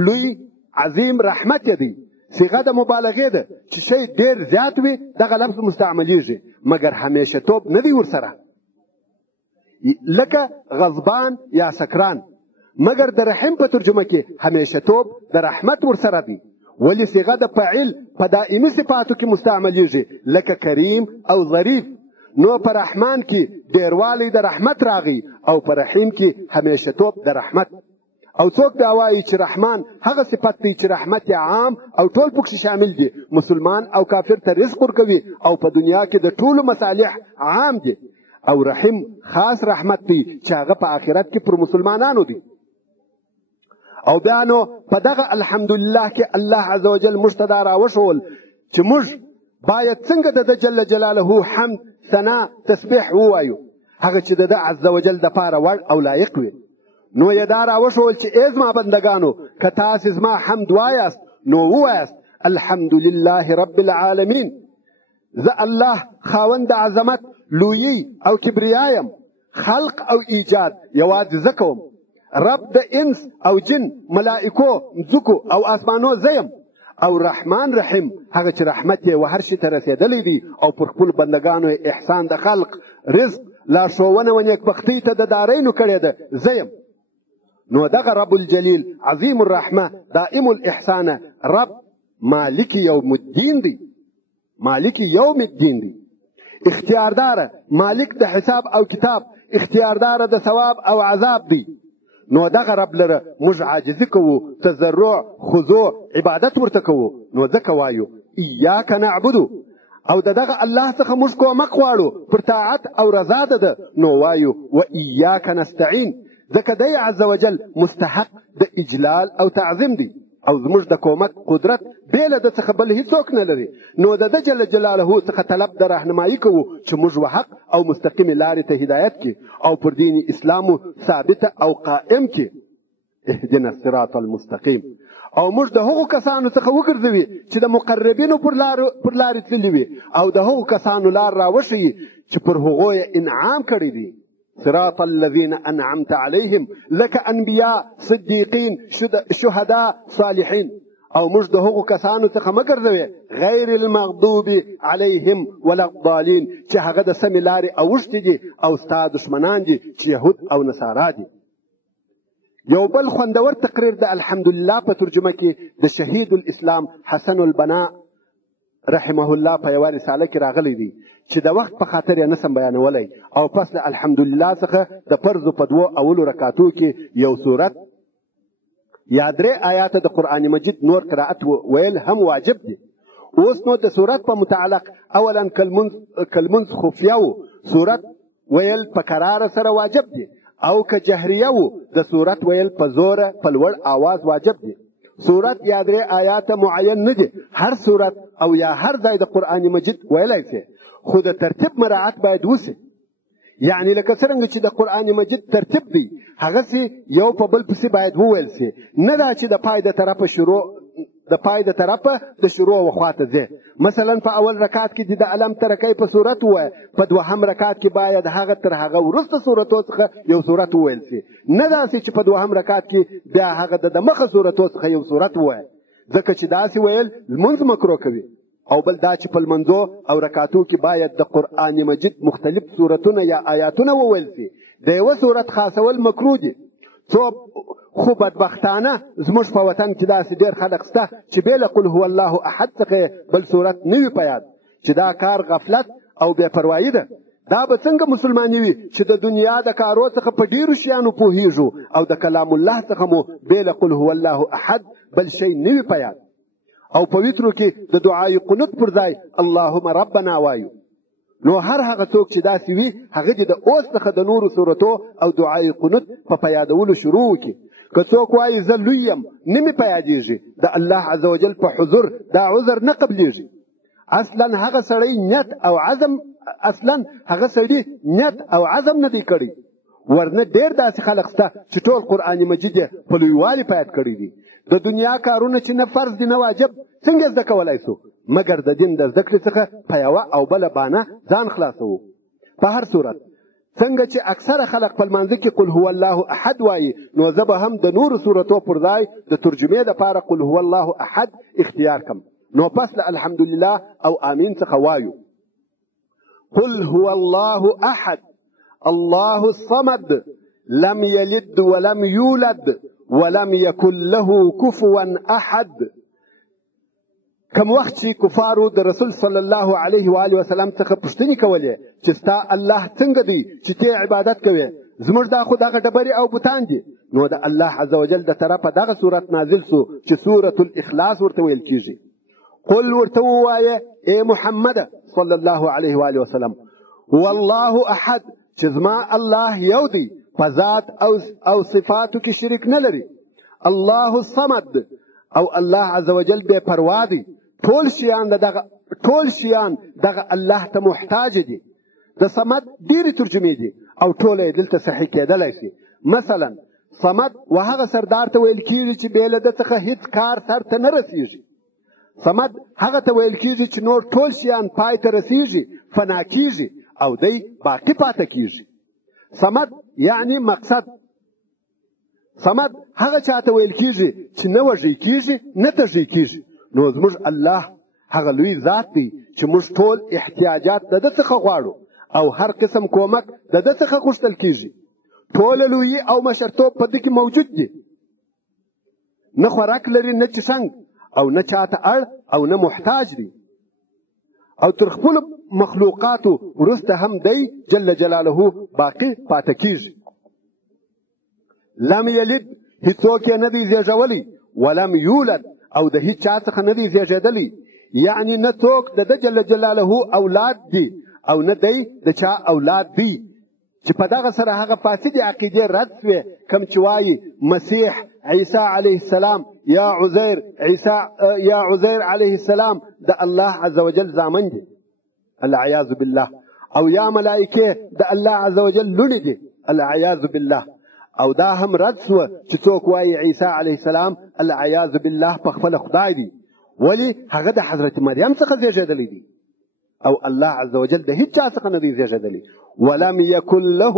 لوی عظیم رحمت دی. صيغه د مبالغه ده چې شی ډیر زیات وي دغه لفظ مستعملیږي مګر همیشه توب نه دی ورسره لکه غضبان یا سکران. مګر د رحم په ترجمه کې همیشه توب د رحمت ورسره دی. ولی صيغه د فاعل په دائمي صفاتو کې مستعملیږي لکه کریم او ظریف. نو په رحمان کې ډیروالی د رحمت راغی او په رحیم کې همیشه توب د رحمت. او څوک دا وایي چې رحمان هغه صفت دی چې رحمت عام او ټول پکې شامل دي. مسلمان او کافر ته رزق ورکوي او په دنیا کې د ټولو مصالح عام دي. او رحیم خاص رحمت دی چې هغه په آخرت کې پر مسلمانانو دی. او بیا نو په دغه الحمدلله کې الله عزوجل موږ ته دا راوښول چې موږ باید څنګه د جل جلاله حمد ثنا تسبیح ووایو هغه چې د عزوجل دپاره وړ او لایق وي. نو یې دا راوښول چې ای زما بندګانو که تاسې زما حمد وایاست نو ووایاست الحمدلله رب العالمین. زه الله خاوند د عظمت لویی او کبریایم. خلق او ایجاد یوازې زه کوم. رب د انس او جن ملائکو مځکو او اسمانو زیم. او رحمان رحیم هغه چې رحمت یې و هر شي ته رسېدلی دی او پر خپلو بندګانو احسان د خلق رزق لارښوونه و نیکبختۍ ته د دارینو کړې ده زیم. نو دغه رب الجلیل عظیم الرحمه دائم الاحسان رب مالک یوم الدین دی. مالک یوم الدین دی. اختیاردار مالک د حساب او کتاب. اختیاردار د ثواب او عذاب دی. نو دغه رب لره موږ عاجزي کوو تضرع خضوع عبادت ورته کوو. نو ځکه وایو ایاک نعبدو او دغه الله څخه موږ کومک غواړو پر طاعت او رضا ده. نو وایو و ایاک نستعین ځکه دی عز وجل مستحق د اجلال او تعظیم دی او زموږ د کومک قدرت بې له ده څخه بل هیڅوک نه لري. نو د ده جل جلاله څخه طلب د رهنمایي کوو چې موږ و حق او مستقیمې لارې ته هدایت کړي او پر دین اسلام ثابته او قائم کړي. اهدنا الصراط المستقیم. او موږ د هغو کسانو څخه وګرځوي چې د مقربینو پر لارې تللي وي او د هغو کسانو لار راوښیي چې پر هغو یې انعام کړی دی. صراط الذين أنعمت عليهم لك أنبياء صديقين شهداء صالحين. او موږ د هغو کسانو څخه مه ګرځوي غیر المغضوب عليهم ولا الضالين چې هغه د سمې لارې اوښتي دي او ستا دشمنان دي چې یهود او نصارا دي. یو بل خوندور تقریر د الحمدلله په ترجمه کې د شهید الاسلام حسن البنا رحمه الله په یوه رساله کې راغلی دی چې د وخت په خاطر یې نسم بیانولی او پس د الحمدلله څخه د فرضو په دوو اولو رکعتو کې یو صورت یا درې آیاته د قرآن مجید نور قرائت ویل هم واجب دی. اوس نو د صورت په متعلق اولا کلمنځ خفیه و صورت ویل په قراره سره واجب دی او که جهریه و د صورت ویل په زوره په لوړ آواز واجب دی. صورت یا درې آیات معین نه دي. هر صورت او یا هر ځای د قرآن مجید ویلی سي خو د ترتیب مراعات باید وسي. یعنی لکه څرنګه چې د قرآن مجید ترتیب دی هغسې یو په بل پسې باید وویل سي. نه دا چې د پای د طرفه د شروع وخواته ځي. مثلا په اول رکعت کې د علم ترکی په صورت ووایه په دوهم رکعت کې باید هغه تر هغه وروسته صورتو څخه یو صورت وویل سي. نه داسې چې په دوهم رکعت کې بیا هغه د مخه صورتو څخه یو صورت ووایه ځکه چې داسې ویل لمونځ مکروه کوي. او بل دا چې په لمنځو او رکعتو کې باید د قرآن مجید مختلف صورتونه یا آیاتونه وویل سي. د یوه صورت خاصول مکروه دي. خو بدبختانه زموږ په وطن کې داسې ډېر خلک شته چې بې له قل هو الله احد څخه بل صورت نه وي په یاد چې دا کار غفلت او بې پروایي ده. دا به څنګه مسلماني وي چې د دنیا د کارو څخه په ډېرو شیانو پوهېږو او د کلام الله څخه مو بې له قل هو الله احد بل شی نه وي په یاد. او په وترو کې د دعای قنوت پر ځای اللهم ربنا وایو. نو هر هغه څوک چې داسې وي هغه دې د اوس څخه د نورو صورتو او دعای قنوت په یادولو شروع وکړي. که څوک وایي زه لوی یم نه مې په یادېږي د الله عز وجل په حضور دا عذر نه قبلیږي. اصلا هغه سړی نیت او عزم نه دی کړی. ورنه ډېر داسې خلک شته چې ټول قرآن مجید یې په لویوالي پیاد کړی دي. د دنیا کارونه چې نه فرض دي نه واجب څنګه زده کولی سو مګر د دین د زده کړې څخه په یوه او بله بانه ځان خلاصوو. په هر صورت څنګه چې اکثره خلک په لمانځه کې قل هو الله احد وایي، نو زه به هم د نورو صورتو پر ځای د ترجمې دپاره قل هو الله احد اختیار کم. نو پس له الحمدلله او آمین څخه وایو. قل هو الله احد الله الصمد لم يلد ولم يولد ولم يكن له كفوا احد. کم وخت چې کفارو د رسول صلی الله علیه و آله وسلم څخه پوښتنې کولې چې ستا الله څنګه دی چې ته عبادت کوې، زموږ دا خو دغه ډبرې او بوتان دي. نو د الله عز وجل د طرفه دغه صورت نازل سو چې سورة الاخلاص ورته ویل کیږي. قل ورته ووایه ای محمد صلی الله علیه و آله وسلم هو الله احد چې زما الله یو دی، په ذات او صفاتو کې شریک نه لري. الله الصمد او الله عز وجل بے پروا دی. ټول شیان دغه الله ته محتاج دي. د صمد ډېرې ترجمې دي او ټوله یې دلته صحیح کېدلی شي. مثلا صمد وهغه سردار ته ویل کېږي چې بې له ده څخه هېڅ کار سر ته نه رسېږي. صمد هغه ته ویل کېږي چې نور ټول شیان پای ته رسېږي، فنا کېږي او دی باقي پاته کېږي. صمد یعنی مقصد. صمد هغه چاته ویل کېږي چې نه وږی کېږي نه تږی کېږي. نو زموږ الله هغه لوی ذات دی چې موږ ټول احتیاجات د ده څخه غواړو او هر قسم کومک د ده څخه غوښتل کېږي. ټوله لویي او مشرتوب په ده کې موجود دي. نه خوراک لري نه چشنګ او نه چاته اړ او نه محتاج دی. او تر خپلو مخلوقاتو وروسته هم دی جل جلاله باقي پاته کېږي. لم یلد هیڅوک یې نه دی زیږولی، ولم یولد او د هیڅ چا څخه نه دی زیږېدلی. یعنی نه څوک د ده جل جلاله اولاد دی او نه دی د چا اولاد دی. چې په دغه سره هغه فاسدې عقیدې رد شوې کوم چې وایي مسیح عیسی علیه السلام یا عزیر علیه السلام د الله عز وجل زامن دي، العیاذ بالله، او یا ملائکه د الله عز وجل لوڼې دي، العیاذ بالله. او دا هم رد شوه چې څوک وایي عیسی علیه السلام العیاذ بالله په خپله خدای دی، ولی هغه د حضرت مریم څخه زیږېدلی دی او الله عز وجل د هیڅ چا څخه نه دی زیږېدلی. ولم یکن له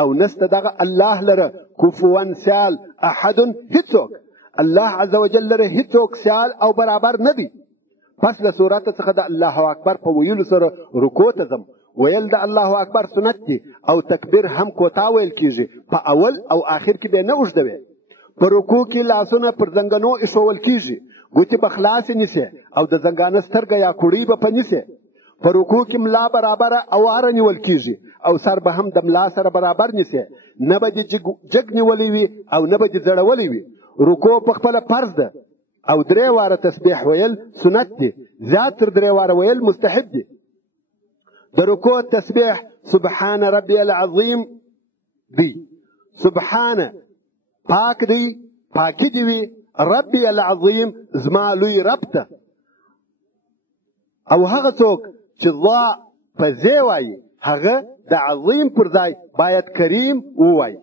او نسته دغه الله لره کفوا سیال احد هیڅوک. الله عز وجل لره هیڅوک سیال او برابر نه دی. پس له صورت څخه د الله اکبر په ویلو سره رکوع ته ځم. ویل د الله اکبر سنت دی او تکبیر هم کوتا ویل کیږي، په اول او آخر کې به نه اوږدوي. په رکوع کې لاسونه پر زنګنو ایښول کیږي، ګوتې به خلاصې نیسي او د زنګانه سترګه یا کوړۍ به په نیسي. په رکوع کې ملا برابره اواره نیول کیږي او سر به هم د ملا سره برابر نیسي. نه به دې جګ نیولی وي او نه به دې ځړولی وي. رکوع په خپله فرض ده او 3 واره تسبیح ویل سنت دی، زیات تر 3 واره ویل مستحب دی. د رکوع تسبیح سبحان ربی العظیم دی. سبحان پاک دی، پاکی دی وی، ربی العظیم زما لوی رب ته. او هغه څوک چې ضا په ځای وایي هغه د عظیم پر ځای باید کریم ووایي.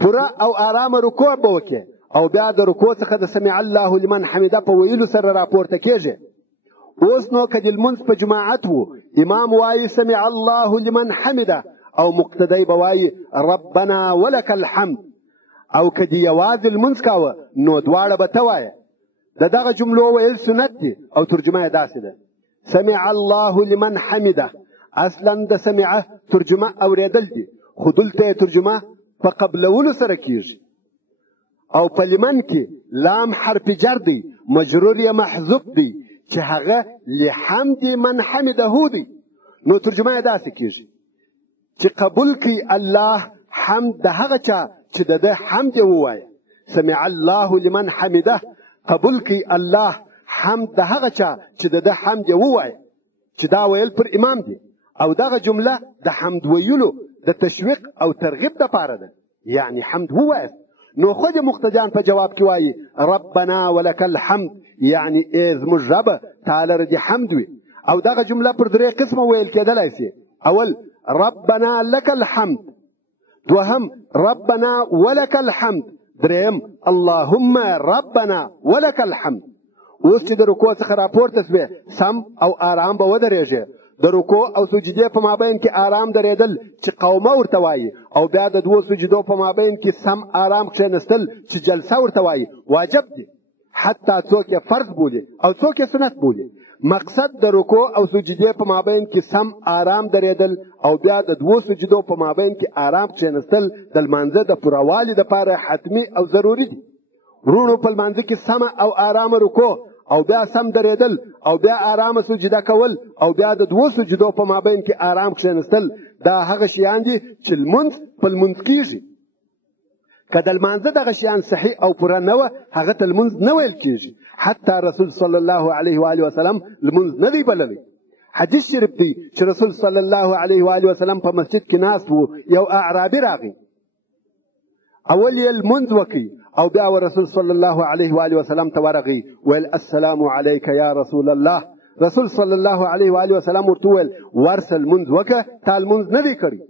پوره او آرامه رکوع به وکړي او بیا د رکوع څخه د سمع الله لمن حمده په ویلو سره راپورته کېږي. اوس نو که د لمونځ په جماعت و امام وایي سمع الله لمن حمده او مقتدی به وایي ربنا ولک الحمد، او که دې یوازې لمونځ کاوه نو دواړه به ته وایه. د دغه جملو ویل سنت دي او ترجمه یې داسې ده: سمع الله لمن حمده. اصلا د سمعه ترجمه اوریدل دي، خو دلته یې ترجمه په قبلولو سره کیږي. او په لمن کې لام حرف جر دی، مجرور یې محذوف دی چې هغه لحمد من حمده دی. نو ترجمه یې داسې کیږي چې قبول کړي الله حمد د هغه چا چې د ده حمد یې ووایه. سمع الله لمن حمده، قبول کړي الله حمد د هغه چا چې د ده حمد یې ووایه، چې دا ویل پر امام دی. او دغه جمله د حمد ویلو د تشویق او ترغیب دپاره ده، یعنی حمد ووایه. نو خود مقتدیان په جواب کې وایي ربنا ولک الحمد، یعنی ای زموږ ربه تعالی ردی حمد وي. او دغه جمله پر درې قسمه ویل کېدلی سي. اول ربنا لك الحمد، دوهم ربنا ولك الحمد، دریم اللهم ربنا ولك الحمد. اوس چې د رکوع څخه راپورته سوې سم او آرام به ودرېږي. د رکوع او سجدې په مابین کې آرام درېدل چې قومه ورته وایي، او بیا د دوو سجدو په مابین کې سم آرام کښېنستل چې جلسه ورته وایي واجب دي، حتی څوک یې فرض بولي او څوک یې سنت بولي. مقصد د رکوع او سجدې په مابین کې سم آرام درېدل او بیا د دوو سجدو په مابین کې آرام کښېنستل د لمانځه د پوروالي دپاره حتمي او ضروري دي. ورونو په لمانځه کې سمه او آرامه رکوع او بیا سم درېدل او بیا آرامه سجده کول او بیا د دوو سجدو په مابین کې آرام کښېنستل دا هغه شیان دي چې لمونځ په لمونځ کېږي. که د لمانځه دغه شیان صحیح او پوره نه وه هغه ته لمونځ نه ویل کېږي. حتی رسول صلی الله علیه و آله وسلم لمونځ نه دی بللی. حدیث شریف دی چې رسول صلی الله علیه و آله وسلم په مسجد کې ناست و، یو اعرابي راغی، اول یې لمونځ وکړي او بیا رسول صلی الله علیه و آله وسلم ته ورغی ویل السلام علیک یا رسول الله. رسول صلی الله علیه و آله وسلم ورته ویل ورسه لمونځ وکړه، تا لمونځ نه دی کړی.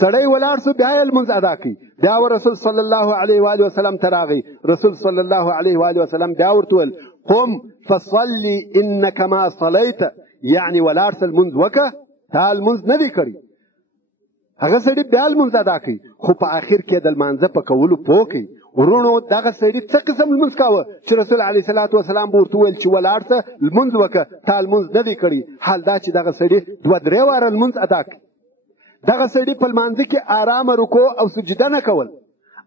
سړی ولاړ سو، بیا یې لمونځ ادا کړي. بیا رسول صلی الله علیه و آله وسلم ته راغی. رسول صلی الله علیه و آله وسلم بیا ورته ویل قم فصلی انک ما صلیت، یعنی ولاړ سه لمونځ وکړه، تا لمونځ نه دی کړی. هغه سړي بیا لمونځ ادا کړي، خو په آخر کې د لمانځه په کولو پوه کړي. ورونو دغه سړي څه قسم لمونځ کاوه چې رسول علیه صلات وسلام به ورته ویل چې ولاړ سه لمونځ وکړه، تا لمونځ نه دی کړی. حال دا چې دغه سړي دوه درې واره لمونځ ادا کړي. دغه سړي په لمانځه کې آرامه رکوع او سجده نه کول،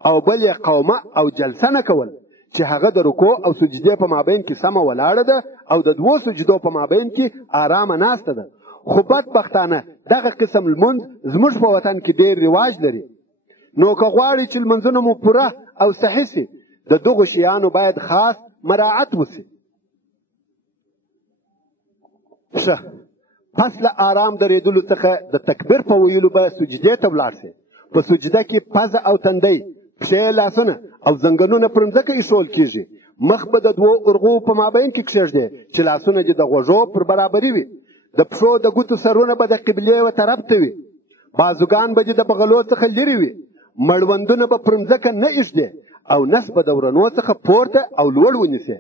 او بل یې قومه او جلسه نه کول چې هغه د رکوع او سجدې په مابین کې سمه ولاړه ده او د دوو سجدو په مابین کې آرامه ناسته ده. خو بدبختانه دغه قسم لمونځ زموږ په وطن کې ډېر رواج لري. نو که غواړئ چې لمونځونه مو پوره او صحیح سي د دغو شیانو باید خاص مراعات وسي. ښه، پس له آرام درېدلو څخه د تکبیر په ویلو به سجدې ته ولاړ سي. په سجده کې پزه او تندی، پښې، لاسونه او زنګنونه پر مځکه ایښول کېږي. مخ به د دوو ارغو په مابین کې کښېږدي چې لاسونه دې د غوږو پر برابري وي. د پښو د ګوتو سرونه به د قبلې و طرف ته وي. بازوګان به دې د بغلو څخه لرې وي. مړوندونه به پر مځکه نه ایږدي او نس به د ورنو څخه پورته او لوړ ونیسي.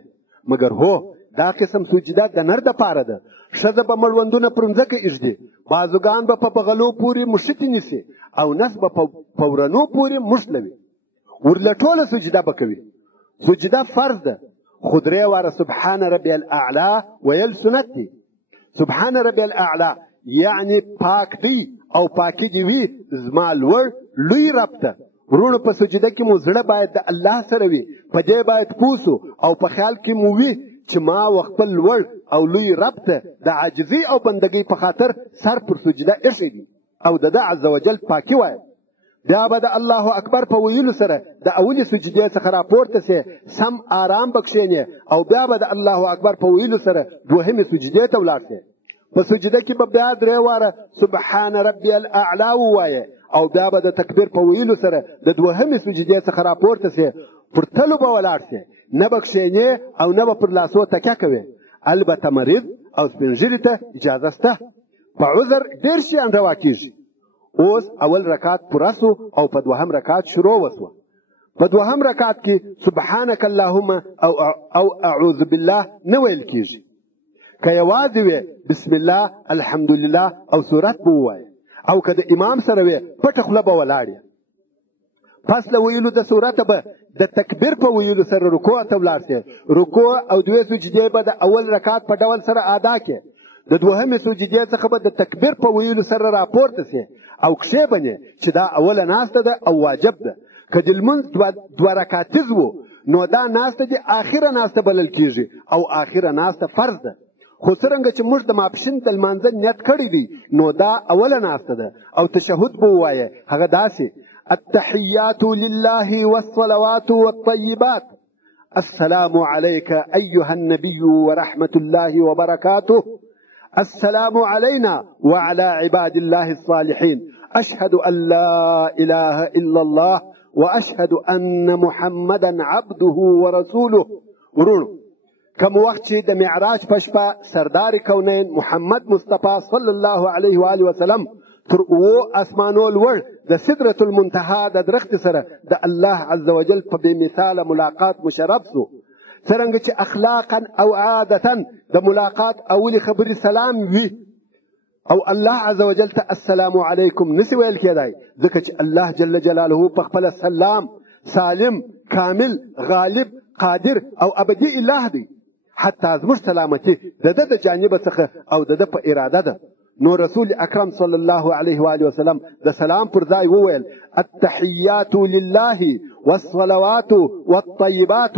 مګر هو دا قسم سجده د نر دپاره ده. ښځه به مړوندونه پر مځکه ایږدي، بازوګان به په بغلو پورې مښتې نیسي او نس به په ورنو پورې مښتلوي. ورلټوله سجده به کوي. سجده فرض ده، خو درې واره سبحان ربی الاعلی ویل سنت دی. سبحان ربی الاعلی یعنی پاک دی او پاکی دی وی زما لوړ لوی رب ته. ورونو په سجده کې مو زړه باید د الله سره وي، په دې باید پوسو او په خیال کې مو وي چې ما وخپل لوړ او لوی رب ته د عاجزۍ او بندګۍ په خاطر سر پر سجده ایښی دی او د ده عز وجل پاکي وایم. بیا به د الله اکبر په ویلو سره د اولې سجدې څخه راپورته سي، سم آرام به کښېنې او بیا به د الله اکبر په ویلو سره دوهمې سجدې ته ولاړ سي. په سجده کې به بیا درې واره سبحان ربی الاعلی ووایه او بیا به د تکبیر په ویلو سره د دوهمې سجدې څخه راپورته سي. پر تلو به ولاړ سي، نه به کښېنې او نه به پر لاسو تکیه کوي. البته مریض او سپین ږیري ته اجازه شته. په عذر ډېر شیان روا کېږي. اوس اول رکعت پوره سو او په دوهم رکعت شروع وسوه. په دوهم رکعت کې سبحانك اللهم او اعوذ بالله نه ویل کېږي. که یوازې وي بسم الله الحمدلله او سورت به ووایه، او که د امام سره وي پټه خوله به ولاړې. پس له ویلو د سورته به د تکبیر په ویلو سره رکوع ته ولاړ سي. رکوع او دوې سجدې به د اول رکعت په ډول سره ادا کړي. د دوهمې سجدې څخه به د تکبیر په ویلو سره راپورته سي او کښېبنې چې دا اوله ناسته ده او واجب ده. که د لمونځ دوه رکعتیز و نو دا ناسته دې آخره ناسته بلل کېږي او آخره ناسته فرض ده. خو څرنګه چې موږ د ماپښین د لمانځه نیت کړی دی نو دا اوله ناسته ده او تشهد به ووایه. هغه داسې التحيات لله والصلوات والطيبات السلام عليك أيها النبي ورحمة الله وبركاته السلام علينا وعلى عباد الله الصالحين أشهد أن لا إله إلا الله واشهد ان محمدا عبده ورسوله. ورونو کوم وخت چې د معراج په شپه سردار کونین محمد مصطفی صلی الله علیه و آله وسلم تر اسمانو لوړ د سدرة المنتهى د درخت سره د الله عز وجل په بې مثاله ملاقات مشرف سو. څرنګه چې اخلاقا او عادتا د ملاقات اولی خبرې سلام وي او الله عز وجل ته السلام علیکم نسی ویل کېدای، ځکه چې الله جل جلاله په خپل سلام سالم کامل غالب قادر او ابدي اله دی. حتی زموږ سلامتی د ده د جانبه څخه او د ده په اراده ده. نو رسول اکرم صلی الله علیه و آله وسلم د سلام پر ځای وویل التحیات لله والصلوات والطیبات،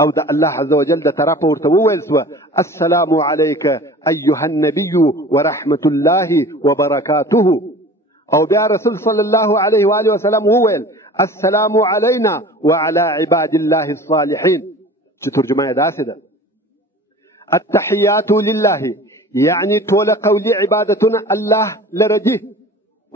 او د الله عز وجل د طرفه ورته وویل سوه السلام علیک ایها النبی ورحمة الله وبرکاته. او بیا رسول صلی الله علیه و آله وسلم وویل السلام علینا وعلى عباد الله الصالحین، چې ترجمه یې داسې ده التحیات لله یعنی ټول قولی عبادتونه الله لرجي،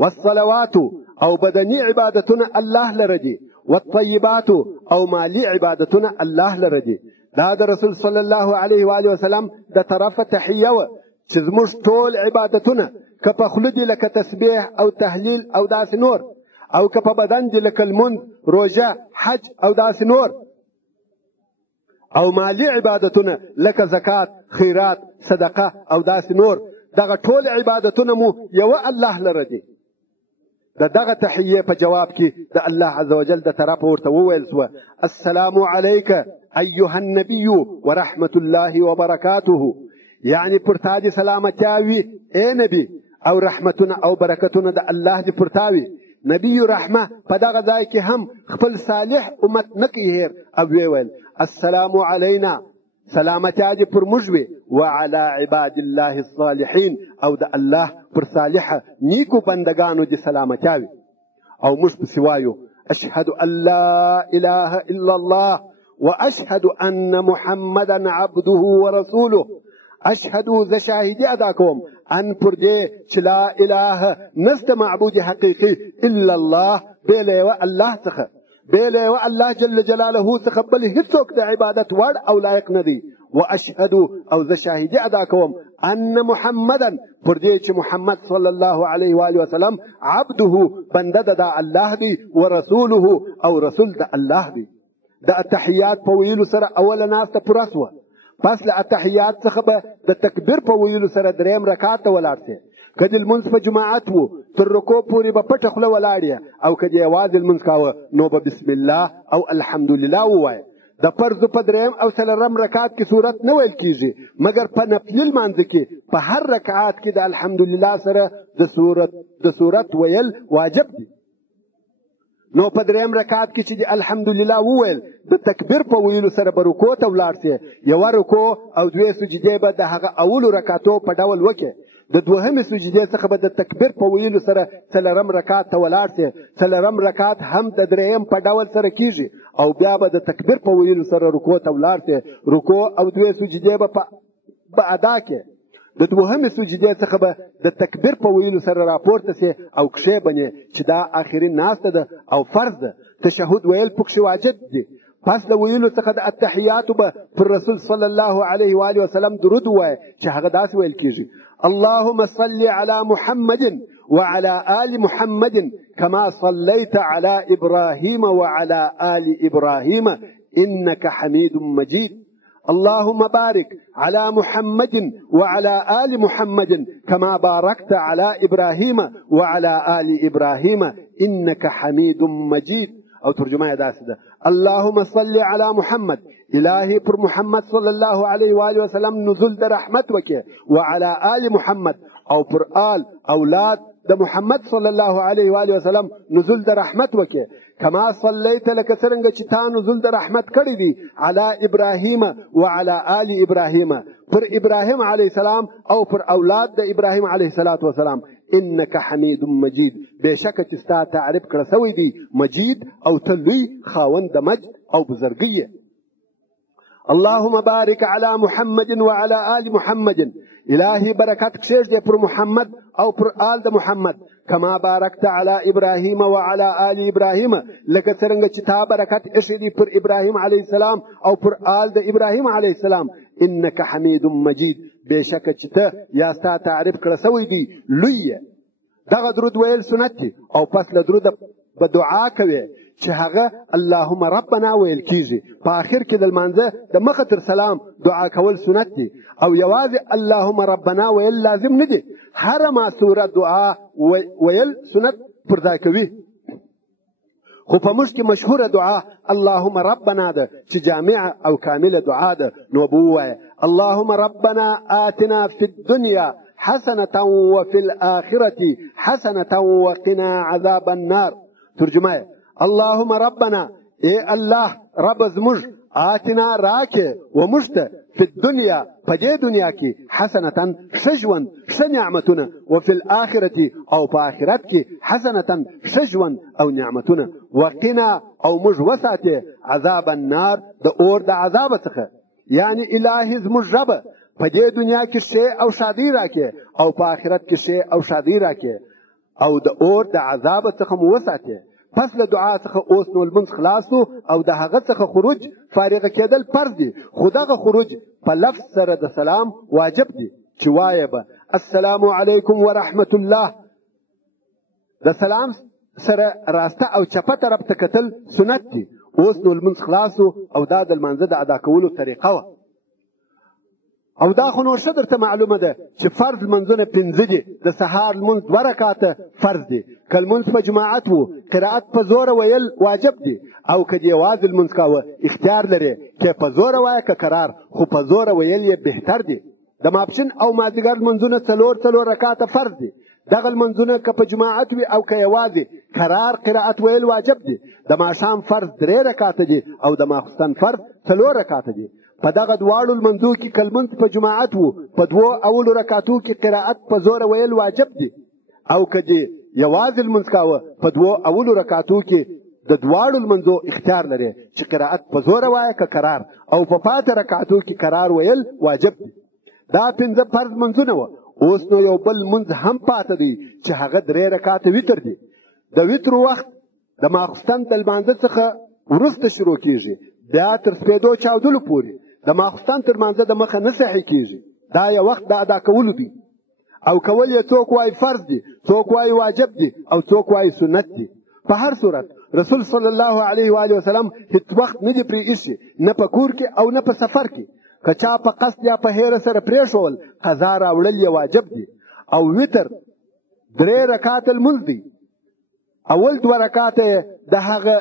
والصلوات او بدني عبادتونه الله لرجي، والطيبات او مالی عبادتونه الله لرجي. دا د رسول صلی الله علیه و آله وسلم د طرفه تحیه و چې زموږ ټول عبادتونه که په خوله دي لکه تسبیح او تهلیل او داسې نور، او که په بدن دي لکه لمونځ روژه حج او داسې نور، او مالی عبادتونه لکه زکات خیرات صدقه او داسې نور، دغه ټول عبادتونه مو یوه الله لرجي. دغه تحیه په جواب کې د الله عز وجل د طرفه ورته وویل سوه السلام علیک ایها النبی ورحمة الله وبرکاته، یعنی پر تا دې سلامتیا وي ای نبی، او رحمتونه او برکتونه د الله دې پر تا وي. نبی رحمه په دغه ځای کې هم خپل صالح امت نه کوي هیر، او ویل السلام علینا سلامتیا دې پر موږ وي وعلى عباد الله الصالحین، او د الله پر صالحه نیکو بندگانو دې سلامتیا وي. او موږ پسې وایو اشهد ان لا اله الا الله واشهد ان محمدا عبده ورسوله. اشهدو ز شاهدی ادا کوم ان پر دې چې لا اله نشته معبود حقیقي الا الله بې له یوه الله څخه، بې له یوه الله جل جلاله څخه بل هیڅوک د عبادت وړ او لایق نه دی. واشهد او ز شاهدی ادا کوم ان محمدا پر دې چې محمد صلی الله علیه و آله وسلم عبده بنده د الله دی ورسوله او رسول د الله دی. د التحیات په ویلو سره اوله ناسته پوره سوه، پس له التحیات څخه به د تکبیر په ویلو سره دریم رکعت ته ولاړ سې. که دې لمونځ په جماعت و تر رکوع پورې به پټه خوله ولاړ یې، او که دې یوازې لمونځ کاوه نو به بسم الله او الحمدلله ووایه. د فرض په دریم او څلورم رکعت کې صورت نه ویل کیږي، مګر په نفلي لمانځه کې په هر رکعت کې د الحمدلله سره د صورت ویل واجب دي. نو په دریم رکعت کې چې د الحمدلله وویل د تکبیر په ویلو سره به رکوع ته ولاړ سې. یوه رکوع او دوې سجدې به د هغه اولو رکعتو په ډول وکړې. د دوهمې سجدې څخه به د تکبیر په ویلو سره څلورم رکعت ته ولاړ سې. څلورم رکعت هم د دریم په ډول سره کیږي، او بیا به د تکبیر په ویلو سره رکوع ته ولاړ سې. رکوع او دوې سجدې به ادا کې. د دوهمې سجدې څخه به د تکبیر په ویلو سره راپورته سې او کښې بنې چې دا آخري ناسته ده او فرض ده. تشهد ویل پکښې واجب دي. پس له ویلو څخه د التحیاتو به پر رسول صلی الله علیه و آله وسلم درود ووایه چې هغه داسې ویل کیږي اللهم صل على محمد وعلى آل محمد كما صليت على إبراهيم وعلى آل إبراهيم إنك حميد مجيد. اللهم بارك على محمد وعلى آل محمد كما باركت على إبراهيم وعلى آل إبراهيم إنك حميد مجيد. او ترجمه داسې ده اللهم صل على محمد، الهي پر محمد صلی الله علیه و آله وسلم نزول د رحمت وکړي، وعلى آل محمد او پر آل اولاد د محمد صلی الله علیه و آله وسلم نزول د رحمت وکړي. کما صلیت لکه څرنګه چې تا نزول د رحمت کړی دی علی ابراهیم وعلى آل ابراهیم، پر ابراهیم علیه السلام او پر اولاد د ابراهیم علیه السلام. انك حمید مجید، بشک چې ستا تعریف کړه سوی دی مجید او تلوی خاوند د مجد او بزرګیه. اللهم بارك على محمد وعلى آل محمد، الهي برکت کښېږدې پر محمد او پر آل د محمد کما بارکت علی ابراهیم وعلى آل ابراهیم لکه څرنګه چې تا برکت ایښی دی پر ابراهیم علیه السلام او پر آل د ابراهیم علیه السلام انک حمید مجید بېشکه چې ته یا ستا تعریف کړه سوی دی لوی دغه درود ویل سنت دی او پس له دروده به دعا کوي چې هغه اللهم ربنا ویل کیږي په آخر کې د لمانځه د مخه تر سلام دعا کول سنت دي او یوازې اللهم ربنا ویل لازم نه دي هر معصوره دعا ویل سنت پر ځای کوي خو په موږ کې مشهوره دعا اللهم ربنا ده چې جامعه او کامله دعا ده نو به ووایه اللهم ربنا آتنا فی الدنیا حسنة وفي الآخرة حسنة وقنا عذاب النار ترجمه اللهم ربنا اے الله رب زموږ آتنا راکه و مشته فی الدنیا په دې دنیا کې حسنة ښه ژوند ښه نعمتونه وفي الآخرة او په آخرت کې حسنة ښه ژوند او نعمتونه وقنا او موږ وساتې عذاب النار د اور د عذاب څخه یعنی الهي زموږ رب په دې دنیا کې ښه او شادي راکې او په آخرت کې ښه او شادي راکې او د اور د عذاب څخه مو وساتې پس له دعا څخه اوس نو لمونځ خلاص او د هغه څخه خروج فارغه کېدل فرض دي خو دغه خروج په لفظ سره د سلام واجب دي چې وایه به السلام علیکم ورحمة الله د سلام سره راسته او چپه طرف ته کتل سنت دي اوس نو لمونځ خلاص او دا د لمانځه د ادا کولو طریقه وه او دا خو نور ښه درته معلومه ده چې فرض لمونځونه پنځه دي د سهار لمونځ 2 رکعاته فرض دي که لمونځ په جماعت و قرائت په زوره ویل واجب دي او که دې یوازې لمونځ کاوه اختیار لري که په زوره وایه که قرار خو په زوره ویل یې بهتر دي د ماپښین او مازدیګر لمونځونه 4 رکعاته فرض دي دغه لمونځونه که په جماعت وي او که یوازې قرار قرائت ویل واجب دي د ماښام فرض 3 رکعاته دي او د ماخوستن فرض 4 رکعاته دي په دغه دواړو لمونځو کې که لمونځ په جماعت و په 2 اولو رکعاتو کې قرائت په زوره ویل واجب دي او که دې یوازې لمونځ کاوه په 2 اولو رکعاتو کې د دواړو لمونځو اختیار لري چې قرائت په زوره وایه که قرار او په پاته رکعاتو کې قرار ویل واجب دي دا 5 فرض لمونځونه وه اوس نو یو بل لمونځ هم پاته دی چې هغه 3 رکعاته وتر دي د وترو وخت د ماخوستن د لمانځه څخه وروسته شروع کیږي بیا تر سپېدو چاودلو پورې د ماخوستن تر مانځه د مخه نه صحیح کیږي دا یو وخت د ادا کولو دی او کول یې څوک وایي فرض دی څوک وایي واجب دی او څوک وایي سنت دی په هر صورت رسول صلی الله علیه و آله وسلم هیڅ وخت نه دی پرې ایښی نه په کور کې او نه په سفر کې که چا په قصد یا په هیره سره پرېښول قضا راوړل یې واجب دی او وتر 3 رکعاته لمونځ دی اول 2 رکعاته د هغه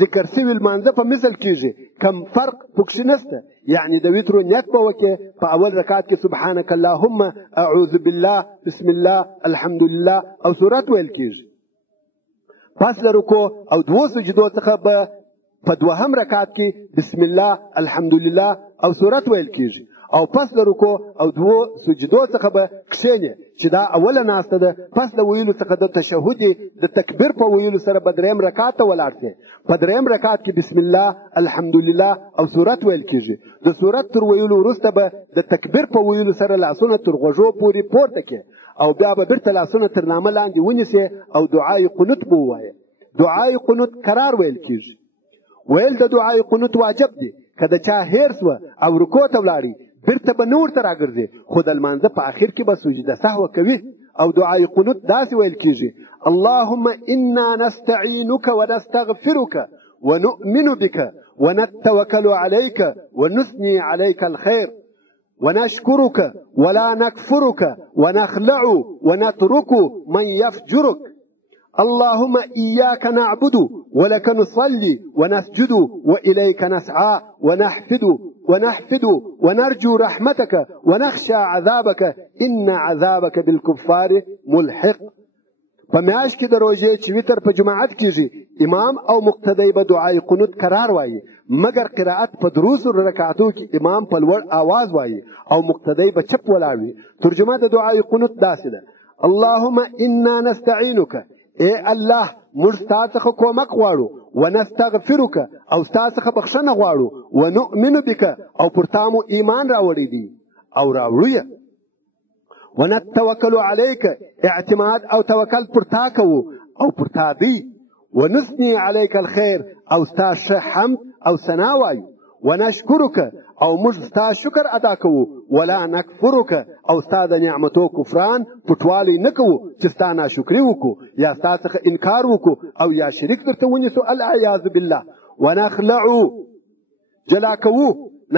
ذکر سوي لمانځه په مثل کېږي کم فرق پکښې نشته یعنی د وترو نیت به وکړې په اول رکعت کې سبحانک اللهم اعوذ بالله بسم الله الحمد لله او سورت ویل کېږي پس له رکوع او 2 سجدو څخه به په 2م رکعت کې بسم الله الحمد لله او سورت ویل کېږي او پس له رکوع او 2 سجدو څخه به کښېنې چې دا اوله ناسته ده پس له ویلو څخه د تشهد د تکبیر په ویلو سره به 3م رکعت ته ولاړ شې په 3م رکعت کې بسم الله الحمدلله او سورت ویل کېږي د سورت تر ویلو وروسته به د تکبیر په ویلو سره لاسونه تر غوږو پورې پورته کړې او بیا به بیرته لاسونه تر نامه لاندې ونیسې او دعای قنوت به ووایې دعای قنوت قرار ویل کېږي ویل د دعای قنوت واجب دی که د چا هیر سوه او رکوع ته ولاړي بیرته به نه ورته راګرځي خو د لمانځه په آخر کې به سجده سهوه کوي او دعای قنوت داسې ویل کېږي اللهم انا نستعينك ونستغفرك ونؤمن بك ونتوكل عليك ونثني عليك الخير ونشكرك ولا نكفرك ونخلع ونترك من يفجرك اللهم إياك نعبد ولك نصلي ونسجد وإليك نسعى ونحفد ونرجو رحمتك ونخشى عذابك إن عذابك بالكفار ملحق په میاشت کې د روژې چې وتر په جماعت کېږي امام او مقتدی به دعای قنوت قرار وایي مګر قرائت په 3 رکعاتو کې امام په لوړ آواز وایي او مقتدی به چپ ولاړ وي ترجمه د دعای قنوت داسې ده اللهم انا نستعينك اے الله موږ ستا څخه کومک غواړو ونستغفرک او ستا څخه بخښنه غواړو ونؤمن بک او پر تا مو ایمان راوړی دی او راوړو یې ونتوکل علیک اعتماد او توکل پر تا کوو او پر تا دی ونثني عليك الخير او ستا ښه حمد او ثنا وایو ونشکرک او موږ ستا شکر ادا کوو ولا نکفرک او ستا د نعمتو کفران پټوالی نه کوو چې ستا ناشکري وکړو یا ستا څخه انکار وکړو او یا شریک درته ونیسو العیاذ بالله ونخلعو جلا کوو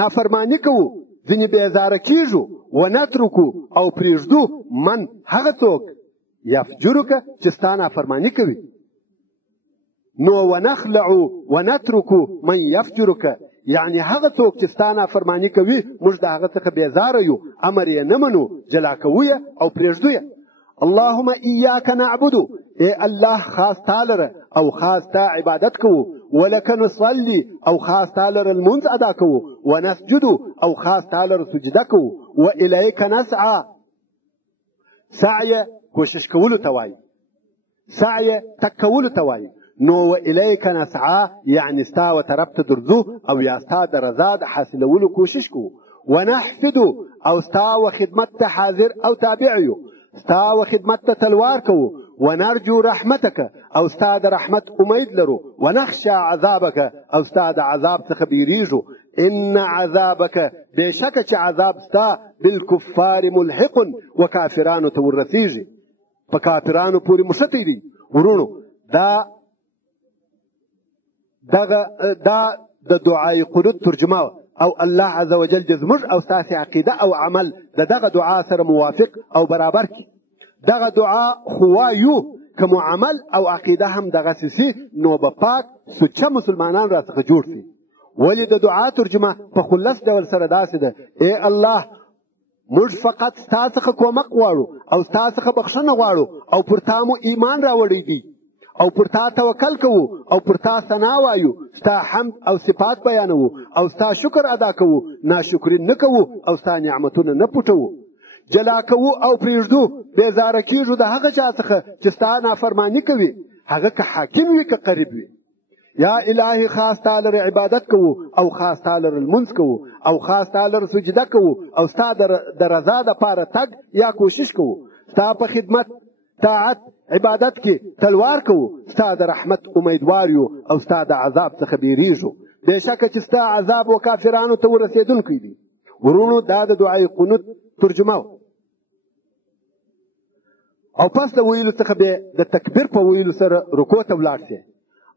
نافرمانی کوو ځینې بېزاره کیږو ونترکو او پرېږدو من هغه څوک یفجرک چې ستا نافرمانی کوي نو ونخلعو ونترکو من یفجرک یعنی هغه څوک چې ستا نافرمانی کوي موږ د هغه څخه بېزاره یو امر یې نه منو جلا کوو او پرېږدو یې اللهم ایاک نعبدو ای الله خاص تا لره او خاص تا عبادت کوو ولک نصلي او خاص تا لره لمونځ ادا کوو ونسجدو او خاص تا لره سجده کوو والیک نسعى سعی کوشش کولو ته وایي سعی تک کولو ته وایي نو والیک نسعى یعنی ستا و طرف ته درځو او یا ستا د رضا د حاصلولو کوشش کوو ونحفدو او ستا و خدمت ته حاضر او تابع یو ستا و خدمت ته تلوار کوو ونرجو رحمتك او ستا د رحمت امید لرو ونخشى عذابك او ستا د عذاب څخه بیریږو ان عذابك بشک چې عذاب ستا بالکفار ملحق وکافرانو ته ورسیږي په کافرانو پورې مشتي دي ورونو دا د دعای قنوت ترجمه او الله عز وجل زموږ او ستاسې عقیده او عمل د دغه دعا سره موافق او برابر کی دغه دعا خو وایو که مو عمل او عقیده هم دغسې سي نو به پاک سوچه مسلمانان راڅخه جوړ سي ولې د دعا ترجمه په خلص ډول سره داسې ده ای الله موږ فقط ستا څخه کومک غواړو او ستا څخه بخښنه غواړو او پر تا مو ایمان راوړی دی او پر تا توکل کوو او پر تا ثنا وایو ستا حمد او صفات بیانوو او ستا شکر ادا کوو ناشکري نه کوو او ستا نعمتونه نه پټوو جلا کوو او پرېږدو بېزاره کیږو د هغه چا څخه چې ستا نافرماني کوي هغه که حاکم وي که قریب وي یا الهي خاص تا لره عبادت کوو او خاص تا لره لمونځ کوو او خاص تا لره سجده کوو او ستا د رضا دپاره تګ یا کوشش کوو ستا په خدمت طاعت عبادت کې تلوار کوو ستا د رحمت امیدوار یو او ستا د عذاب څخه بیریږو بېشکه چې ستا عذاب و کافرانو ته ورسېدونکی دی ورونو دا د دعای قنوت ترجمه او پس د ویلو څخه بیا د تکبیر په ویلو سره رکوع ته ولاړ سې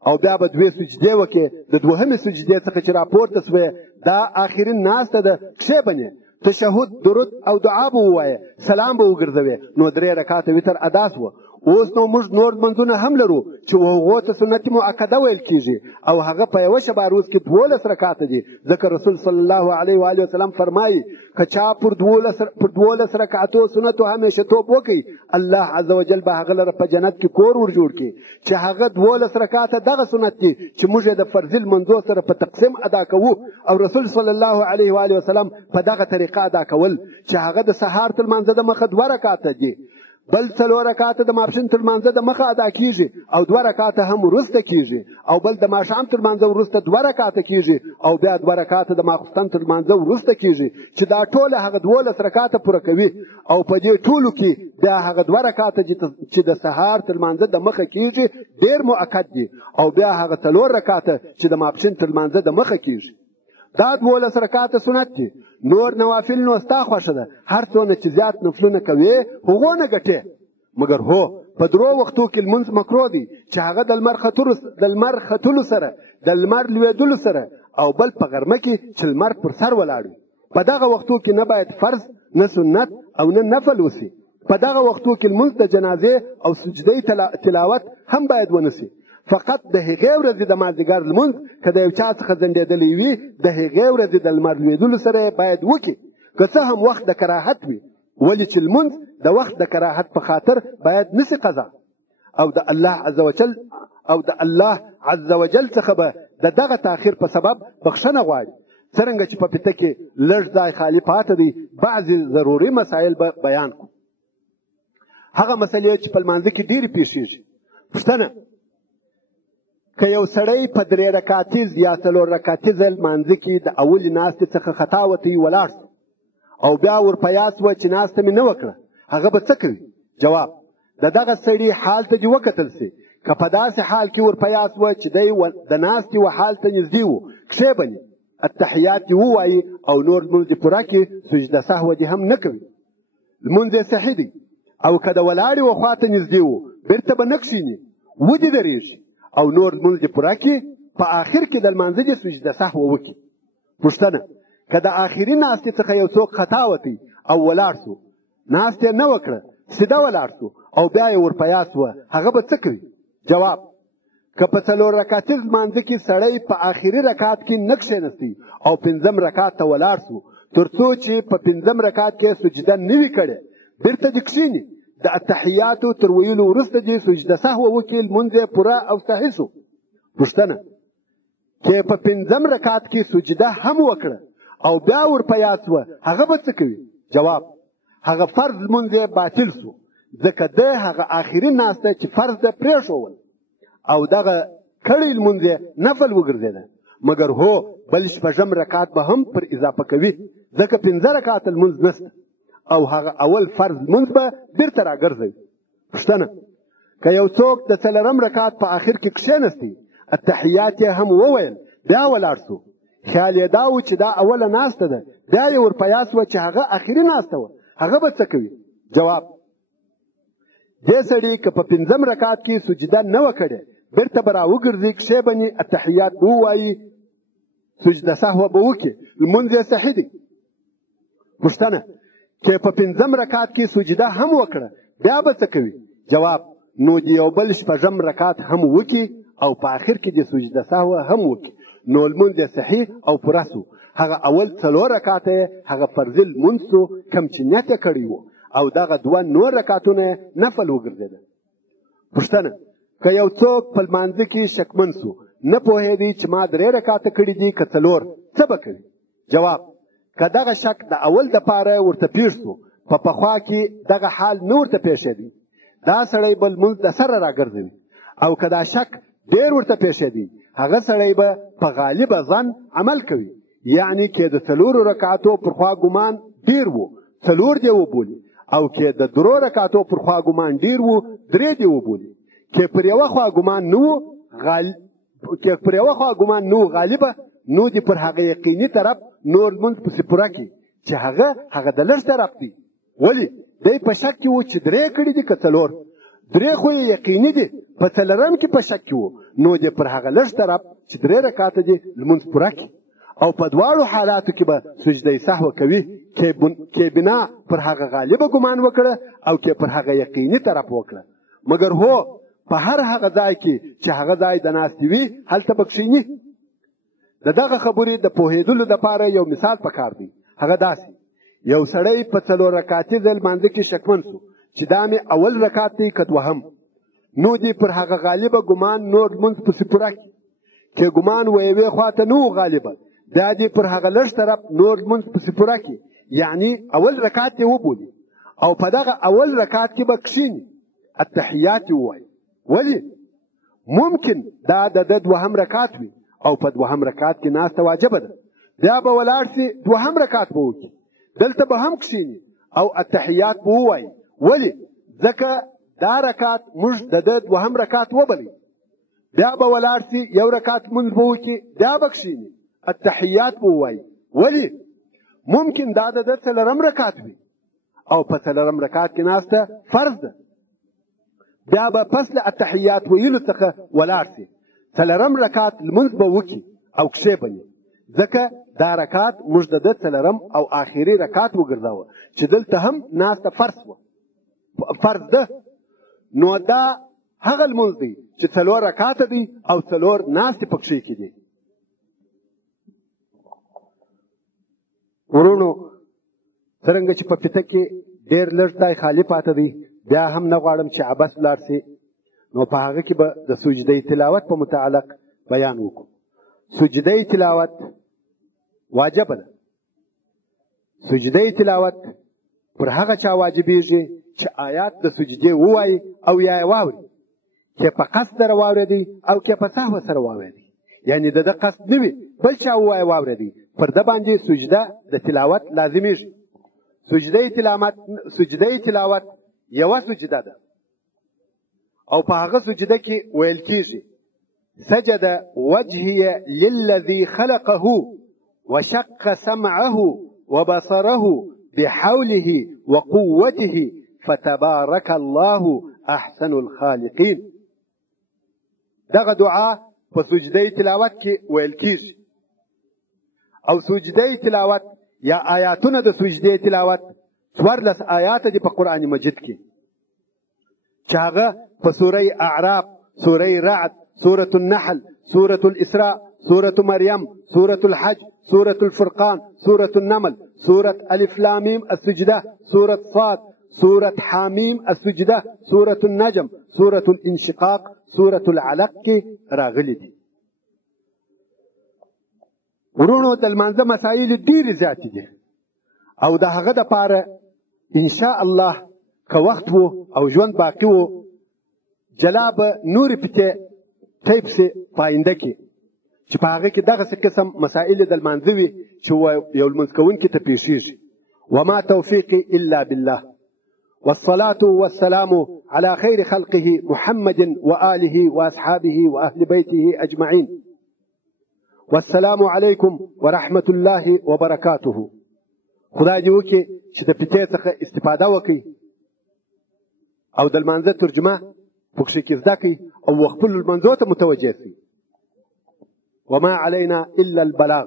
او بیا به دوې سجدې وکړې د دوهمې سجدې څخه چې راپورته سوې دا آخرین ناسته ده کښېبنې تشهد درود او دعا به ووایه سلام به وګرځوې نو 3 رکعاته وتر ادا سوه اوس نو موږ نور منځونه هم لرو چې هغو ته سنت مؤکده ویل کیږي او هغه په یوه شبه روز کې 12 رکعاته دي ځکه رسول صلی الله علیه و آله وسلم فرمایي که چا پر 12 رکعاتو سنتو همیشهتوب وکړي الله عز وجل به هغه لره په جنت کې کور ور جوړ کړي چې هغه 12 رکعاته دغه سنت دي چې موږ د فرضي لمنځو سره په تقسیم ادا کوو او رسول صلی الله علیه و آله وسلم په دغه طریقه ادا کول چې هغه د سهار تر لمانځه د مخه 2 رکعاته دي بل 4 رکعاته د ماپښین تر لمانځه د مخه ادا کیږي او 2 رکعاته هم وروسته کیږي او بل د ماښام تر لمانځه وروسته 2 رکعاته کیږي او بیا 2 رکعاته د ماخوستن تر لمانځه وروسته کیږي چې دا ټول هغه 12 رکعاته پوره کوي او په دې ټولو کې بیا هغه 2 رکعاته چې د سهار تر لمانځه د مخه کیږي ډیر مؤکد دي او بیا هغه 4 رکعاته چې د ماپښین تر لمانځه د مخه کیږي دا 12 رکعاته سنت دي نور نوافل نو ستا خوښه ده هر څونه چې زیات نفلونه کوي هغو نه ګټې مګر هو په 3 وختو کې لمونځ مکروه دي چې هغه د لمر ختلو سره د لمر لوېدلو سره او بل په غرمه کې چې لمر پر سر ولاړ وي په دغه وختو کې نه باید فرض نه سنت او نه نفل وسي په دغه وختو کې لمونځ د جنازې او سجدې تلاوت هم باید ونسي فقط د هغې ورځې د مازدیګر لمونځ که د یو چا څخه ځنډېدلی وي د هغې ورځې د لمر لوېدلو سره باید وکړي که څه هم وخت د کراهت وي ولې چې لمونځ د وخت د کراهت په خاطر باید نسي قضا او د الله عز وجل څخه به د دغه تاخیر په سبب بخښنه غواړي څرنګه چې په پته کې لږ ځای خالي پاته دی بعضې ضروري مسایل به بیان کړو هغه مسلې چې په لمانځه کې ډېرې پیښیږي پوښتنه که یو سړی په 3 رکعتیز یا 4 رکعتیز لمانځه کې د اولې ناستې څخه خطا وتی ولاړ او بیا ورپه یاد سوه چې ناسته مې نه وکړه هغه به څه کوي؟ جواب: د دغه سړي حال ته دې وکتل سي، که په داسې حال کې ور په یاد وه چې دی د ناستې و حال ته نږدې و، کښېبني التحیات دې ووایي او نور لمونځ دې پوره کړي، سجده سهوه دې هم نه کوي. لمونځ یې صحیح دی. او که د ولاړې و خوا ته نږدې و، بېرته به نه کښېني، ودې درېږي او نور لمونځ دې پوره کړي، په آخر کې د لمانځه دې سجده سهوه وکړي. پوښتنه: که د آخري ناستې څخه یو څوک خطا وتی او ولاړ سو، ناستې نه وکړه، سیده ولاړ سو او بیا یې ور په یاد سوه، هغه به څه کوي؟ جواب: که په 4 رکعتیز لمانځه کې سړی په آخري رکعت کې نه کښېنستی او 5م رکعت ته ولاړ سو، تر څو چې په 5م رکعت کې سجده نه وي کړې، بېرته دې کښېني، د اتحیاتو تر ویلو وروسته دې سجده سهوه وکړي، لمونځ یې پوره او صحیح سو. پوښتنه: که په 5م رکعت کې سجده هم وکړه او بیا ور په یاد سوه، هغه به څه کوي؟ جواب: هغه فرض لمونځ یې باطل سو، ځکه ده هغه آخري ناسته چې فرض ده پرېښول او دغه کړی لمونځ یې نفل وګرځېده. مګر هو، بل 6م رکعت به هم پر اضافه کوي، ځکه 5 رکعته لمونځ نسته او هغه اول فرض لمونځ به بېرته راګرځوي. پوښتنه: که یو څوک د 4م رکعت په آخر کې کښېنستی، التحیات یې هم وویل، بیا ولاړ سو، خیال یې دا و چې دا اوله ناسته ده، بیا یې ور په یاد سوه چې هغه آخري ناسته وه، هغه به څه کوي؟ جواب: دې سړي که په 5م رکعت کې سجده نه وه کړې، بېرته به راوګرځي، کښېبني، التحیات به ووایي، سجده سهوه به وکړي، لمونځ یې صحیح دی. پوښتنه: که په 5م رکعت کې سجده هم وکړه، بیا به څه کوي؟ جواب: نو د یو بل 6م رکعت هم وکړي او په آخر کې د سجده سهوه هم وکړي، نو لمونځ یې صحیح او پوره سو. هغه اول 4 رکعته یې هغه فرضي لمونځ سو کوم چې نیت یې کړی و، او دغه 2 نور رکعتونه یې نفل وګرځېده. پوښتنه: که یو څوک په لمانځه کې شکمن سو، نه پوهېدی چې ما 3 رکعته کړي دي که 4، څه به کوي؟ جواب: که دغه شک د اول دپاره ورته پېښ سو، په پخوا کې دغه حال نه ورته پېښېدی، دا سړی به لمونځ د سره راګرځوي. او که دا شک ډېر ورته پېښېدی، هغه سړی به په غالبه ظن عمل کوي، یعنی که د 4 رکعتو پر خوا ګمان ډېر و، 4 دې وبولي، او که د 3 رکعتو پر خوا ګمان ډېر و، 3 دې وبولي. که پر یوه خوا ګمان نه و غالبه، نو دې پر هغه یقیني طرف نور لمونځ پسې پوره کړي چې هغه د لږ طرف دی. ولې؟ دی په شک کې و چې 3 کړي دي که 4، 3 خو یې یقیني دي، په 4م کې په شک کې و، نو دې پر هغه لږ طرف چې 3 رکعته دي لمونځ پوره کړي، او په دواړو حالاتو کې به سجده سهوه کوي، کې بنا پر هغه غالبه ګمان وکړه او کې پر هغه یقیني طرف وکړه. مګر هو، په هر هغه ځای کې چې هغه ځای د ناستې وي، هلته به کښېني. د دغه خبرې د پوهېدلو دپاره یو مثال پکار دی. هغه داسې: یو سړی په 4 رکعتیز لمانځه کې شکمن سو چې دا مې اول رکعت دی که 2م، نو دې پر هغه غالبه ګمان نور لمونځ پسې پوره کړي. که ګمان و یوې خوا ته نه و غالبه، بیا دې پر هغه لږ طرف نور لمونځ پسې پوره کړي، یعنی اول رکعت یې وبولي، او په دغه اول رکعت کې به کښېني، التحیات یې ووایي. ولې؟ ممکن دا د 2م رکعت وي او په 2م رکعت کې ناسته واجبه ده، بیا به ولاړ سي، 2م رکعت به وکړي، دلته به هم کښېني او التحیات به ووایي. ولې؟ ځکه دا رکعت موږ د 2م رکعت وبلی، بیا به ولاړ سي، 1 رکعت لمونځ به وکړي، بیا به کښېني، التحیات به ووایي. ولې؟ ممکن دا د 4م رکعت وي او په 4م رکعت کې ناسته فرض ده، بیا به پس له التحیات ویلو څخه ولاړ سي، 4م رکعت لمونځ به وکړي او کښېبني، ځکه دا رکعت موږ د 4م او آخري رکعت وګرځاوه چې دلته هم ناسته فرض ده. نو دا هغه لمونځ دی چې 4 رکعته دی او 4 ناستې پکښې کې دي. ورونو، څرنګه چې په فته کې ډېر لږ ځای خالي پاته دی، بیا هم نه غواړم چې عبث ولاړ سي، نو په هغه کې به د سجده تلاوت په متعلق بیان وکړو. سجده تلاوت واجب ده. سجده تلاوت پر هغه چا واجبېږي چې آیات د سجدې ووایي او یا یې واوري، که په قصد سره واورېدي او که په سهو سره واورېدي، یعنی د ده قصد نه وي، بل چا ووایي واورېدي، پر ده باندې سجده د تلاوت لازمیږي. سجده تلاوت یو سجده ده او په هغه سجده کې ویل کیږي سجد وجهي للذي خلقه وشق سمعه وبصره بحوله وقوته فتبارك الله احسن الخالقين. دغه دعا په سجده تلاوت کې ویل کیږي او سجده تلاوت یا آیاتونه د سجده تلاوت 14 آیات دي په قران مجید کې چې هغه په سوره اعراف، سوره رعد، سوره النحل، سوره الاسراء، سوره مريم، سوره الحج، سوره الفرقان، سوره النمل، سوره الف لام میم السجده، سوره صاد، سوره حامیم السجده، سوره النجم، سوره الانشقاق، سوره العلق کې راغلي دي. ورونو د لمانځه مسایل ډېرې زیاتې دي او د هغه دپاره ان شاء الله که وخت وو او ژوند باقي وو جلا به نورې پتې ټیپ سي په آینده کې چې په هغه کې دغسې قسم مسایل د لمانځه وي چې یو لمونځ کوونکي ته پیښیږي. وما توفیقي الا بالله والصلاة والسلام على خير خلقه محمد وآله وأصحابه وأهل بيته أجمعين. والسلام عليكم ورحمة الله وبركاته. خدای دې وکړي چې د پتې څخه استفاده وکړي او د لمانځه ترجمه پکښې کې زده کړي او خپلو لمانځو ته متوجه شي. وما علينا إلا البلاغ.